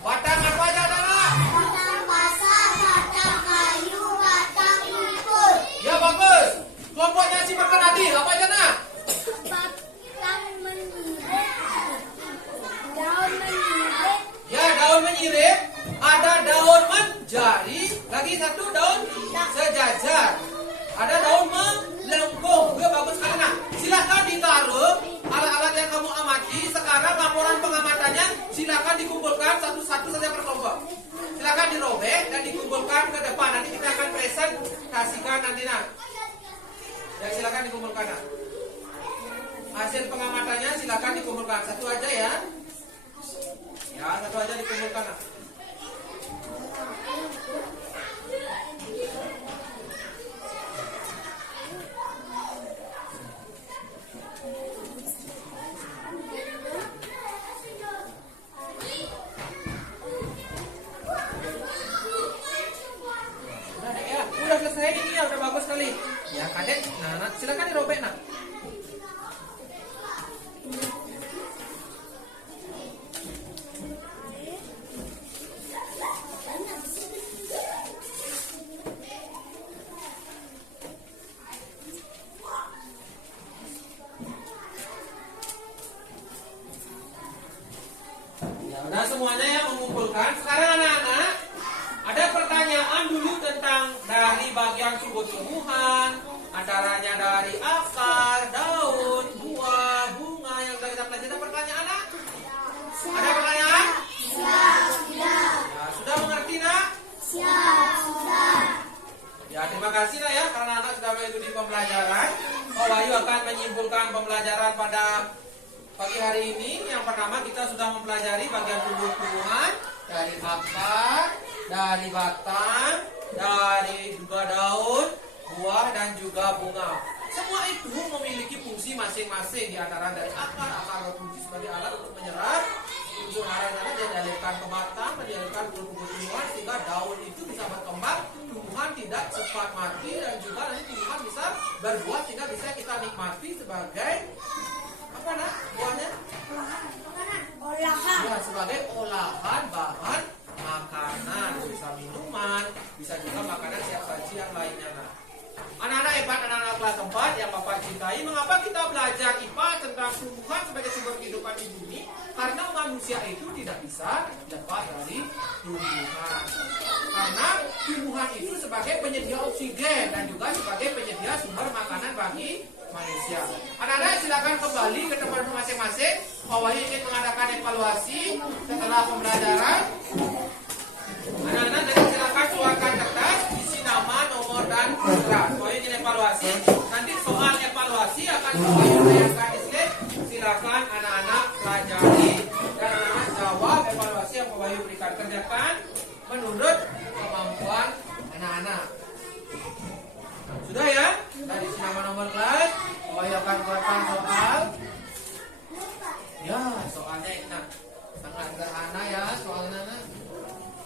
batang apa aja ada nak? Batang basah, batang kayu, batang impul. Ya bagus. Kelompoknya si makan Adi apa aja nak? Batang menyirip, daun menyirip, Ya daun menyirip, ada daun menjari, lagi satu daun sejajar, ada daun melengkung. Ya bagus sekali nak. Silakan ditaruh alat-alat yang kamu amati. Sekarang laporan pengamatannya silakan dikumpulkan satu-satu saja per kelompok. Silakan dirobek dan dikumpulkan ke depan. Nanti kita akan presentasikan nanti nak. Ya silakan dikumpulkan nak. Hasil pengamatannya silakan dikumpulkan satu aja ya. Ya satu aja dikumpulkan nak. Udah selesai ini ya, udah bagus sekali. Ya Kadek, nah silakan dirobek nak. Ya udah semuanya yang mengumpulkan. Sekarang anak-anak ada pertanyaan dulu tentang dari bagian tumbuh-tumbuhan, antaranya dari akar, daun, buah, bunga yang sudah kita pelajari. Ada pertanyaan nak? Ada pertanyaan? Ya, sudah mengerti nak? Ya terima kasih nak ya karena anak sudah mengikuti pembelajaran. Pak Wahyu akan menyimpulkan pembelajaran pada pagi hari ini. Yang pertama kita sudah mempelajari bagian tumbuh-tumbuhan dari akar, dari batang, dari juga daun, buah dan juga bunga. Semua itu memiliki fungsi masing-masing. Di antara dari akar berfungsi sebagai alat untuk menyerap unsur hara-hara dan dialirkan ke batang, dialirkan ke tumbuhan sehingga daun itu bisa berkembang, tumbuhan tidak cepat mati dan juga nanti tumbuhan bisa berbuah sehingga bisa kita nikmati sebagai apa nak buahnya? olahan. Ya sebagai olahan bahan makanan, bisa minuman, bisa juga makanan siap saji yang lainnya. Nah, anak-anak hebat, anak-anak kelas 4 yang Bapak cintai, mengapa kita belajar IPA tentang tumbuhan sebagai sumber kehidupan di bumi? Karena manusia itu tidak bisa lepas dari tumbuhan. Karena tumbuhan itu sebagai penyedia oksigen dan juga sebagai penyedia sumber makanan bagi manusia. Anak-anak silakan kembali ke tempat masing-masing. Pak Wahyu ingin mengadakan evaluasi setelah pembelajaran. Anak-anak nanti silakan keluarkan kertas, isi nama, nomor dan kelas. Pak Wahyu ingin evaluasi. Nanti soal evaluasi akan Pak Wahyu tayangkan di slide. Silakan anak-anak pelajari dan anak-anak jawab evaluasi yang Pak Wahyu berikan. Kerjakan menurut kemampuan anak-anak. Sudah ya? Dari nama nomor kelas, Pak Wahyu akan keluarkan soal. Ya, soalnya enak. Sangat sederhana ya soalnya.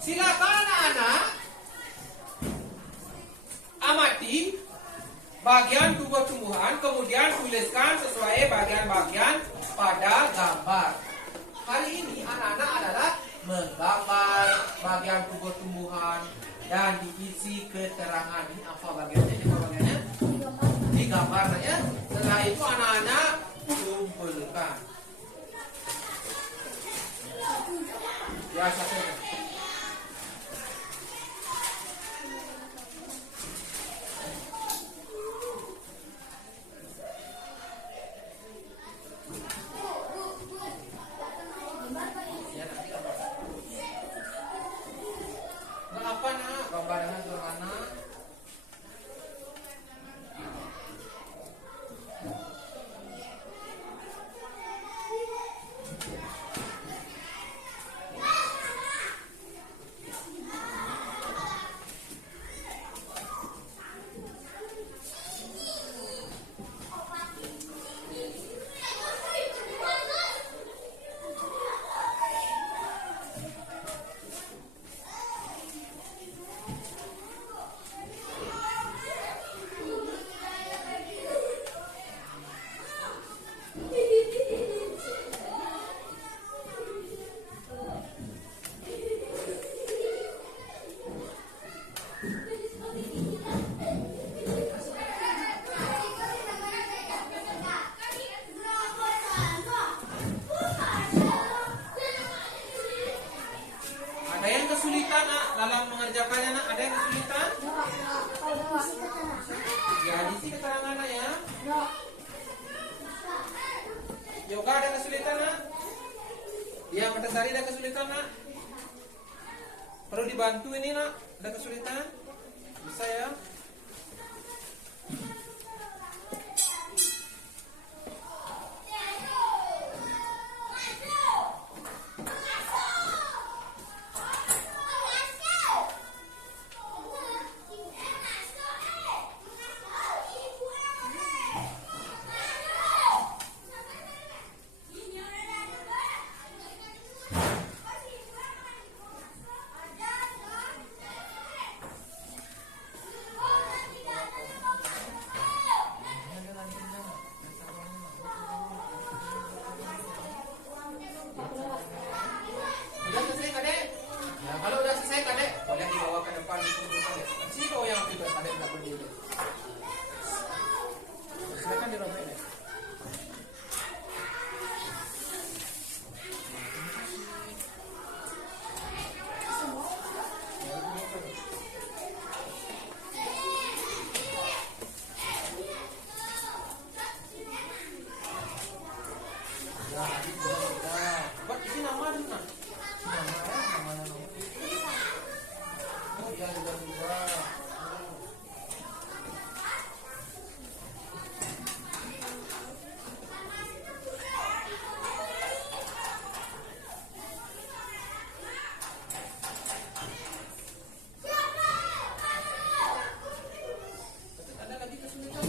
Silakan anak-anak amati bagian tumbuh-tumbuhan, kemudian tuliskan sesuai bagian-bagian pada gambar. Hari ini anak-anak adalah menggambar bagian tumbuh-tumbuhan dan diisi keterangan. Ini apa bagiannya? Ini apa bagiannya? Digambar ya. Setelah itu anak-anak kumpulkan. Ya satu. Apa nak? Gambar dengan sederhana. Lestari ada kesulitan nak? Perlu dibantu ini nak? Ada kesulitan? Bisa ya? Udah selesai kadek? Ya, kalau udah selesai kadek, boleh dibawa ke depan dikumpulkan kadek. Si kau yang ambil kadek nggak berdiri. Silakan dirobek deh. Ya, udah. Buat isi nama dulu nak. Nama ya, nama. Oh iya, udah. Ada lagi kesulitan?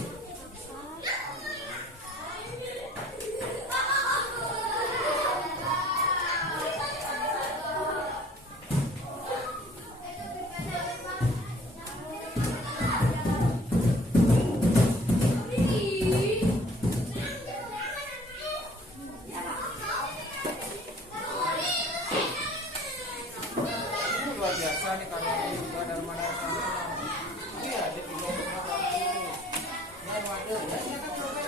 Luar biasa nih karena juga dari mana sana. Iya, dia juga berapa ini. Ya, waduh, ya, ya kan coba.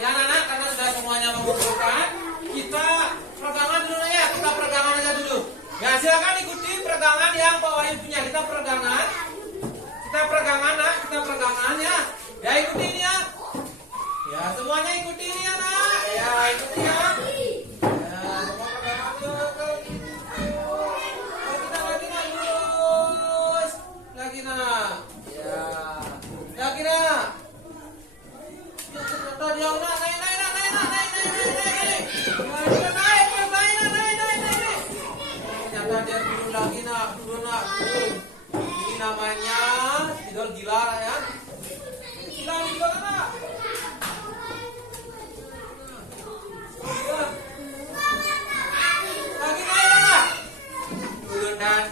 Ya anak-anak, karena sudah semuanya mengumpulkan, kita peregangan dulu ya, kita peregangan aja dulu. Ya silakan ikuti peregangan yang Pak Wahyu punya. Kita peregangan nak, kita peregangan ya. Ya ikuti ini ya. Ya semuanya ikuti ini ya nak. Ya ikuti ya. Ya semua peregangan dulu. Ayo kita lagi nak, lurus. Lagi nak. Ya, lagi nak. Naik. Ternyata dia turun lagi nak, turun. Ini namanya tidur gila ya. Gila nak. Lagi naik nak. Turun dan.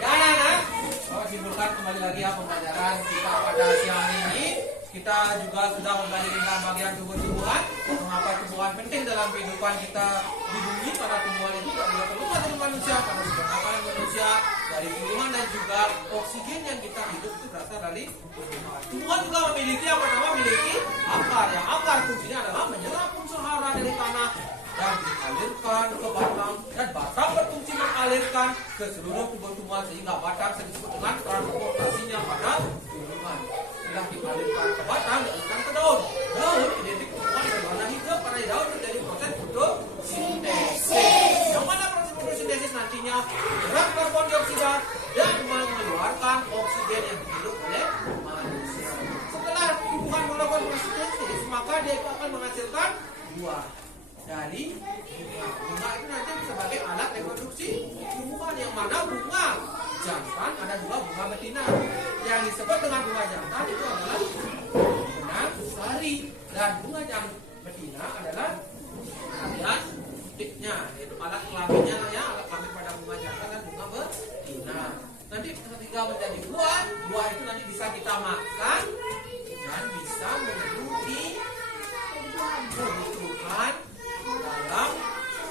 Ya nak. Oh simpulkan kembali lagi ya pembelajaran kita pada siang hari ini. Kita juga sudah mempelajari tentang bagian tumbuh-tumbuhan, mengapa tumbuhan penting dalam kehidupan kita di bumi. Para tumbuhan itu tidak juga perlu dari manusia, karena sumber makanan manusia dari tumbuhan dan juga oksigen yang kita hidup itu berasal dari tumbuhan. Tumbuhan juga memiliki apa namanya memiliki akar, yang akar fungsinya adalah menyerap unsur hara dari tanah dan dialirkan ke batang, dan batang berfungsi mengalirkan ke seluruh tumbuh-tumbuhan sehingga batang disebut dengan transportasinya pada tumbuhan. Setelah dialirkan ke batang, dialirkan ke daun. Daun identik tumbuhan dengan warna hijau karena di daun terjadi proses fotosintesis. Yang mana proses fotosintesis nantinya menyerap karbon dioksida dan mengeluarkan oksigen yang dihirup oleh manusia. Setelah tumbuhan melakukan fotosintesis, maka dia akan menghasilkan buah. Dari bunga itu nanti sebagai alat reproduksi tumbuhan, yang mana bunga jantan ada dua bunga betina. Yang disebut dengan bunga jantan itu adalah benang sari. matahari, dan bunga yang betina adalah bagian titiknya, yaitu alat kelaminnya ya, alat kelamin pada bunga jantan dan bunga betina. Nanti ketika menjadi buah, buah itu nanti bisa kita makan dan bisa memenuhi kebutuhan dalam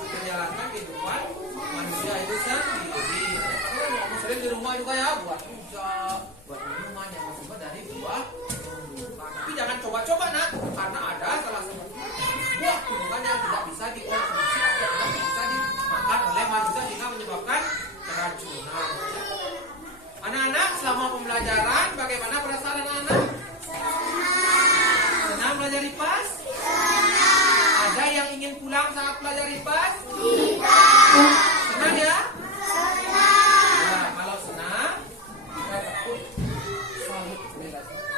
menjalankan kehidupan manusia itu sendiri. Kalau sering di rumah juga ya, buat rujak, buat minuman yang bersumber dari buah. Tapi jangan coba-coba nak, karena ada salah satu buah tumbuhan yang tidak bisa dikonsumsi atau tidak bisa dimakan oleh manusia sehingga menyebabkan keracunan. Anak-anak, selama pembelajaran bagaimana perasaan anak-anak? Senang belajar IPAS? Ada yang ingin pulang saat belajar IPAS? Tidak. Senang ya? Nah, kalau senang, kita tepuk salut.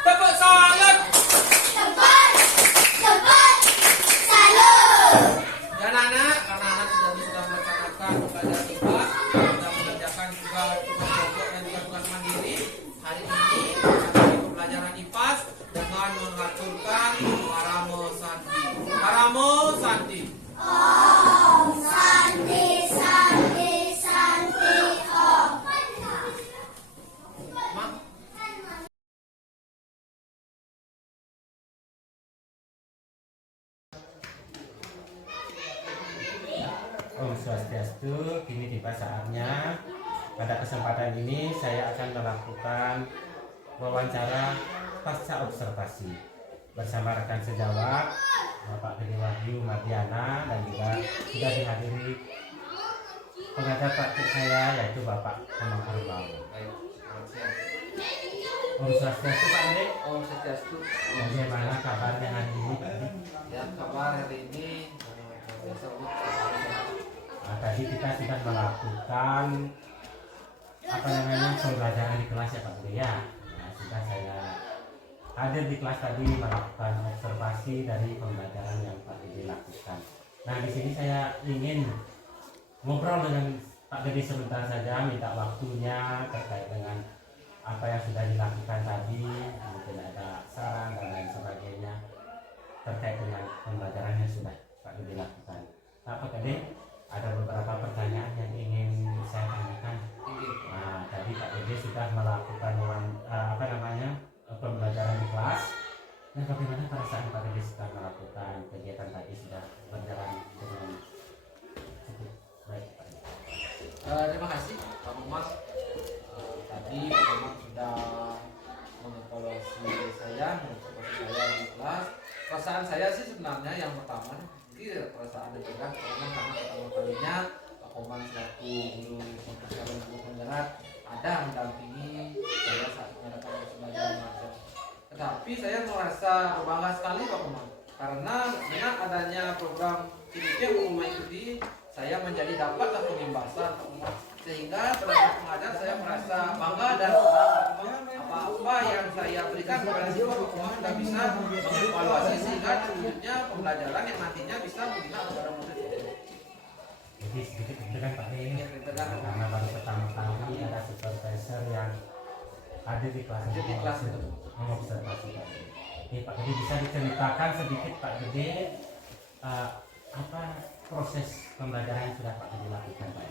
Tepuk salut. Dan anak, karena anak sudah melaksanakan pembelajaran IPAS, sudah mengerjakan juga tugas kelompok dan juga tugas mandiri. Hari ini pembelajaran IPAS dengan mengaturkan Paramo Santi. Paramo Santi. Om Santi Santi Santi Om. Mak. Om Swastiastu, kini tiba saatnya. Pada kesempatan ini saya akan melakukan wawancara pasca observasi bersama rekan sejawat Bapak Gede Wahyu Mardiana, dan juga sudah dihadiri pengajar praktik saya yaitu Bapak Komang Arubau. Baik, selamat siang. Om Swastiastu Pak Gede. Om Swastiastu. Bagaimana kabarnya hari ini Pak Gede? Ya, kabar hari ini biasa Bu. Tadi kita sudah melakukan pembelajaran di kelas ya Pak Gede ya. Nah, sudah saya hadir di kelas tadi melakukan observasi dari pembelajaran yang Pak Gede lakukan. Nah, di sini saya ingin ngobrol dengan Pak Gede sebentar saja, minta waktunya terkait dengan apa yang sudah dilakukan tadi, mungkin ada saran dan lain sebagainya terkait dengan pembelajaran yang sudah Pak Gede lakukan. Nah, Pak Gede, ada beberapa pertanyaan yang ingin saya tanyakan. Nah, tadi Pak Gede sudah melakukan pembelajaran di kelas. Nah, bagaimana perasaan Pak Gede setelah melakukan kegiatan tadi, sudah berjalan dengan cukup baik Pak Gede? Terima kasih Pak Muhammad. Tadi Pak Muhammad sudah mengevaluasi saya di kelas. Perasaan saya sih sebenarnya yang pertama, perasaan deg-degan karena pertama kalinya Pak Komang selaku guru pembelajaran guru penggerak ada mendampingi saya saat mengadakan pembelajaran mengajar. Tetapi saya merasa berbangga sekali Pak Komang karena dengan adanya program CDP yang Pak Komang ikuti, saya menjadi dapatlah pengimbasan Pak Komang, sehingga belajar mengajar saya merasa bangga dan apa yang saya berikan kepada siswa Pak Komang sudah bisa mengevaluasi sehingga selanjutnya pembelajaran yang nantinya bisa membina kepada murid. Jadi sedikit deg-degan Pak Gede, karena baru pertama kali ada supervisor yang ada di kelas itu mengobservasi Pak Gede. Ini Pak Gede bisa diceritakan sedikit Pak Gede apa proses pembelajaran yang sudah Pak Gede lakukan Pak?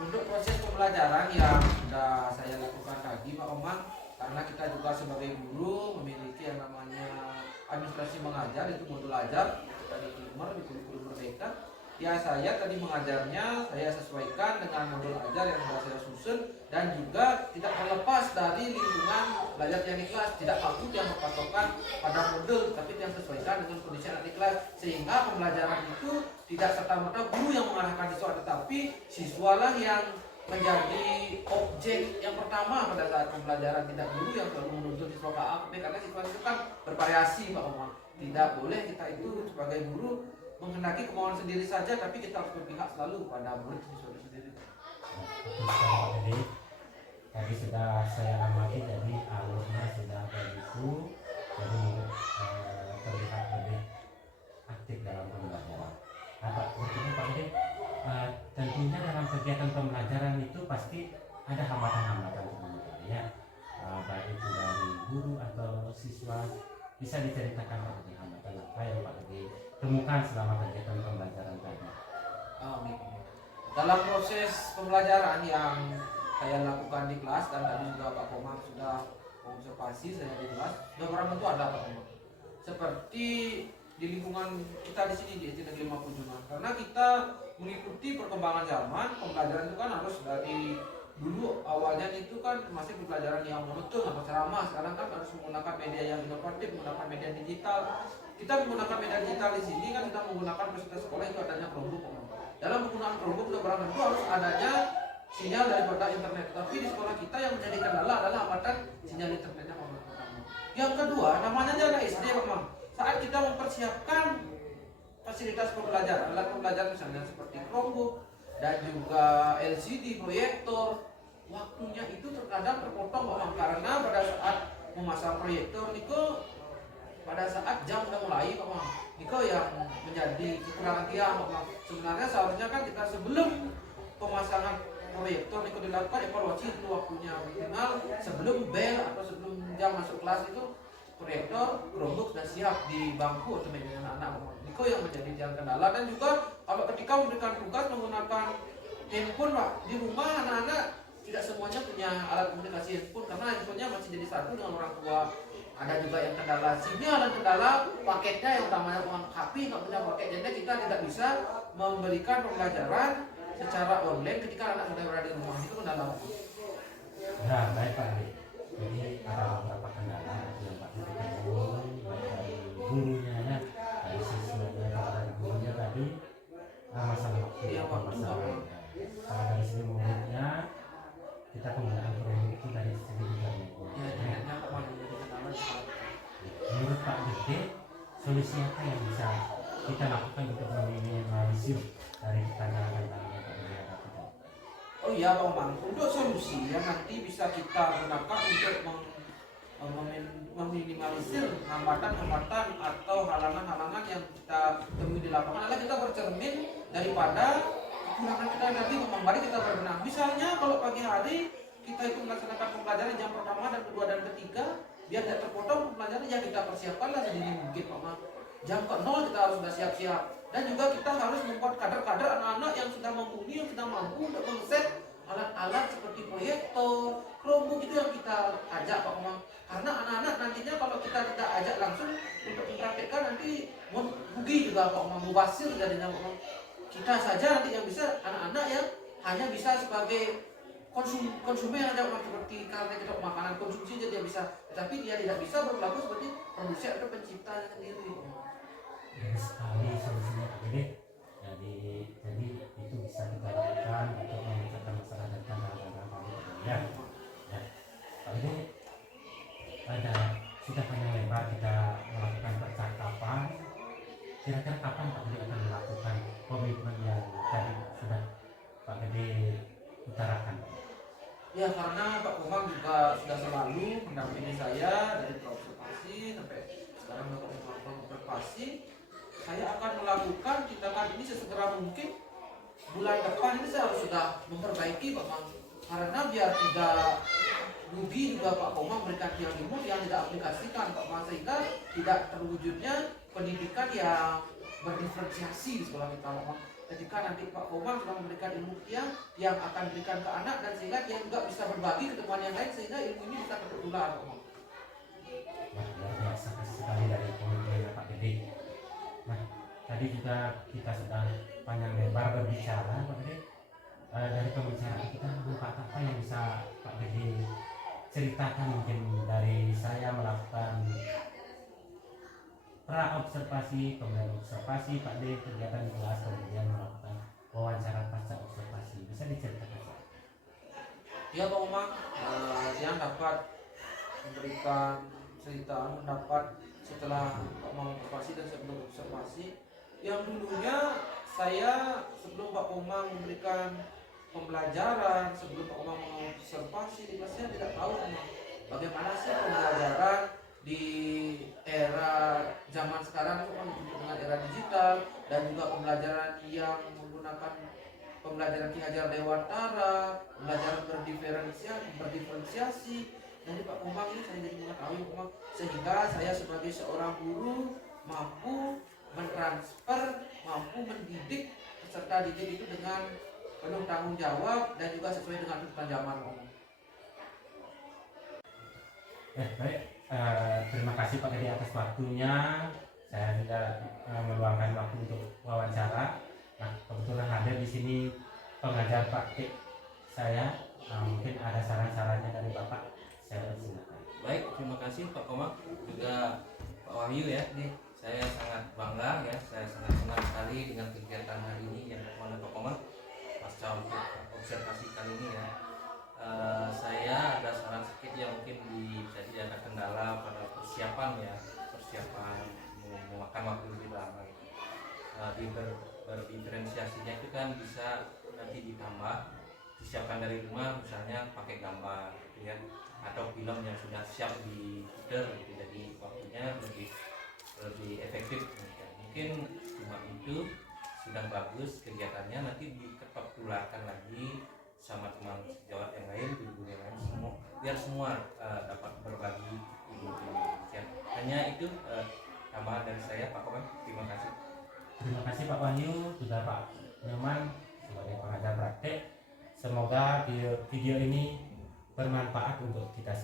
Untuk proses pembelajaran yang sudah saya lakukan tadi Pak Komang, karena kita juga sebagai guru memiliki yang namanya administrasi mengajar, itu modul ajar dari Timur di kurikulum Merdeka. Ya, saya tadi mengajarnya saya sesuaikan dengan modul ajar yang sudah saya susun dan juga tidak terlepas dari lingkungan belajar yang di kelas, tidak aku yang berpatokan pada modul, tapi yang sesuaikan dengan kondisi anak di kelas, sehingga pembelajaran itu tidak serta-merta guru yang mengarahkan siswa, tetapi siswalah yang menjadi objek yang pertama pada saat pembelajaran, tidak guru yang selalu menuntut siswa ke A, karena siswa itu kan bervariasi Pak Omar. Tidak boleh kita itu sebagai guru menghendaki kemauan sendiri saja, tapi kita harus berpihak selalu pada murid siswa sendiri. Jadi tadi sudah saya amati, jadi alurnya sudah begitu, jadi murid terlihat lebih aktif dalam pembelajaran. Nah, Pak, berikutnya Pak Gede, tentunya dalam kegiatan pembelajaran itu pasti ada hambatan-hambatan sebenarnya, baik itu dari guru atau siswa Bisa diceritakan Pak Gede hambatan apa yang Pak Gede temukan selama kegiatan pembelajaran tadi? Oke. Dalam proses pembelajaran yang saya lakukan di kelas dan tadi juga Pak Komang sudah observasi saya di kelas, beberapa tentu ada Pak Komang. Seperti di lingkungan kita di sini di SD Negeri 50 Jumat, karena kita mengikuti perkembangan zaman, pembelajaran itu kan harus dari dulu awalnya itu kan masih pembelajaran yang monoton atau ceramah. Sekarang kan harus menggunakan media yang inovatif, menggunakan media digital. Kita menggunakan media digital di sini kan kita menggunakan fasilitas sekolah itu adanya Chromebook. Dalam penggunaan Chromebook barang tentu harus adanya sinyal daripada internet. Tapi di sekolah kita yang menjadi kendala adalah hambatan sinyal internetnya. Yang kedua, namanya anak SD, Pak Mang. Saat kita mempersiapkan fasilitas pembelajaran, alat pembelajaran misalnya seperti Chromebook dan juga LCD, proyektor, waktunya itu terkadang terpotong Pak Mang, karena pada saat memasang proyektor Niko pada saat jam sudah mulai Pak Mang, Niko yang menjadi kekurangan tiang Pak Mang. Sebenarnya seharusnya kan kita sebelum pemasangan proyektor Niko dilakukan evaluasi itu waktunya minimal sebelum bel atau sebelum jam masuk kelas itu proyektor, Chromebook sudah siap di bangku atau meja anak-anak. Niko yang menjadi jalan kendala. Dan juga kalau ketika memberikan tugas menggunakan handphone Pak, di rumah anak-anak tidak semuanya punya alat komunikasi handphone karena handphonenya masih jadi satu dengan orang tua. Ada juga yang kendala sinyal dan kendala paketnya yang utamanya uang HP nggak punya paket, jadi kita tidak bisa memberikan pembelajaran secara online ketika anak sudah berada di rumah. Itu kendala. Nah, baik Pak Gede. Jadi ada beberapa kendala yang Pak Gede temui, baik dari gurunya ya, dari siswanya, dari gurunya tadi, masalah waktu, Iya, waktu. masalah. Kalau dari segi muridnya, kita penggunaan Chromebook itu dari segi internetnya. Ya, internetnya Pak Mang jadi kendala. Menurut Pak Gede, solusi apa yang bisa kita lakukan untuk meminimalisir dari kendala-kendala yang Pak Gede hadapi? Oh iya Pak Mang, untuk solusi yang nanti bisa kita gunakan untuk meminimalisir hambatan-hambatan atau halangan-halangan yang kita temui di lapangan adalah kita bercermin daripada kekurangan kita nanti. Mari kita berbenah. Misalnya kalau pagi hari kita itu melaksanakan pembelajaran jam pertama dan kedua dan ketiga, biar tidak terpotong pembelajaran yang kita persiapkanlah sedini mungkin Pak Mang. Jam ke 0 kita harus sudah siap-siap. Dan juga kita harus membuat kader-kader anak-anak yang sudah mumpuni, yang sudah mampu untuk mengset alat-alat seperti proyektor, Chromebook itu yang kita ajak Pak Mang. Karena anak-anak nantinya kalau kita tidak ajak langsung untuk mempraktekkan nanti rugi juga Pak Mang, mubazir jadinya Pak Mang. Kita saja nanti yang bisa, anak-anak yang hanya bisa sebagai konsumen aja Pak Mang, seperti karena kita makanan konsumsi dia bisa, tetapi dia tidak bisa berlaku seperti produksi atau pencipta sendiri Pak Mang. Sekali solusinya Pak Gede. Jadi itu bisa kita lakukan untuk memecahkan masalah dan kendala-kendala tadi ya. Ya, Pak Gede, sudah panjang lebar kita melakukan percakapan. Kira-kira kapan Pak Gede akan melakukan komitmen yang tadi sudah Pak Gede utarakan? Ya karena Pak Komang juga sudah selalu mendampingi saya dari observasi sampai sekarang melakukan observasi. Saya akan melakukan tindakan ini sesegera mungkin. Bulan depan ini saya harus sudah memperbaiki Pak Mang, karena biar tidak rugi juga Pak Komang memberikan ilmu yang tidak aplikasikan Pak Mang, sehingga tidak terwujudnya pendidikan yang berdiferensiasi di sekolah kita Pak Mang. Ketika nanti Pak Komang sudah memberikan ilmu yang akan diberikan ke anak, dan sehingga dia juga bisa berbagi ke teman yang lain, sehingga ilmu ini bisa tertular Pak Mang. Luar biasa sekali dari komitmennya Pak Gede. Nah, tadi juga kita sudah panjang lebar berbicara Pak Gede. Dari pembicaraan kita, manfaat apa yang bisa Pak Gede ceritakan mungkin dari saya melakukan pra-observasi, kemudian observasi Pak Gede, kegiatan di kelas, kemudian melakukan wawancara pasca observasi. Bisa diceritakan Pak? Ya Pak Umang, yang dapat memberikan cerita pendapat setelah Pak Umang observasi dan sebelum observasi. Yang dulunya saya sebelum Pak Umang memberikan pembelajaran, sebelum Pak Umang mengobservasi di kelas, saya tidak tahu Umang bagaimana sih pembelajaran di era zaman sekarang itu kan dengan era digital, dan juga pembelajaran yang menggunakan pembelajaran Ki Hajar Dewantara, pembelajaran berdiferensiasi, dari Pak Komang ini saya jadi mengetahui Pak Komang, sehingga saya sebagai seorang guru mampu mentransfer, mampu mendidik peserta didik itu dengan penuh tanggung jawab dan juga sesuai dengan tuntutan zaman Pak Komang. Baik, terima kasih Pak Gede atas waktunya. Saya tidak meluangkan waktu untuk wawancara. Nah, kebetulan hadir di sini pengajar praktik saya. Mungkin ada saran-sarannya dari Bapak. Saya persilakan. Baik, terima kasih Pak Komang, juga Pak Wahyu ya. Saya sangat bangga ya, saya sangat senang sekali dengan kegiatan hari ini yang dilakukan oleh Pak Komang pasca untuk observasi kali ini ya. Saya ada saran sedikit yang mungkin bisa ada kendala pada persiapan ya, persiapan memakan waktu lebih lama gitu. Berdiferensiasinya itu kan bisa nanti ditambah, disiapkan dari rumah misalnya pakai gambar gitu ya, atau film yang sudah siap di puter gitu, jadi waktunya lebih efektif gitu. Mungkin cuma itu sudah bagus kegiatannya, nanti diketok tularkan lagi sama teman sejawat yang lain, guru yang lain semua, biar semua dapat berbagi ilmu demikian. Hanya itu tambahan dari saya Pak Komang. Terima kasih. Terima kasih Pak Wahyu, juga Pak Nyoman sebagai pengajar praktek. Semoga video ini bermanfaat untuk kita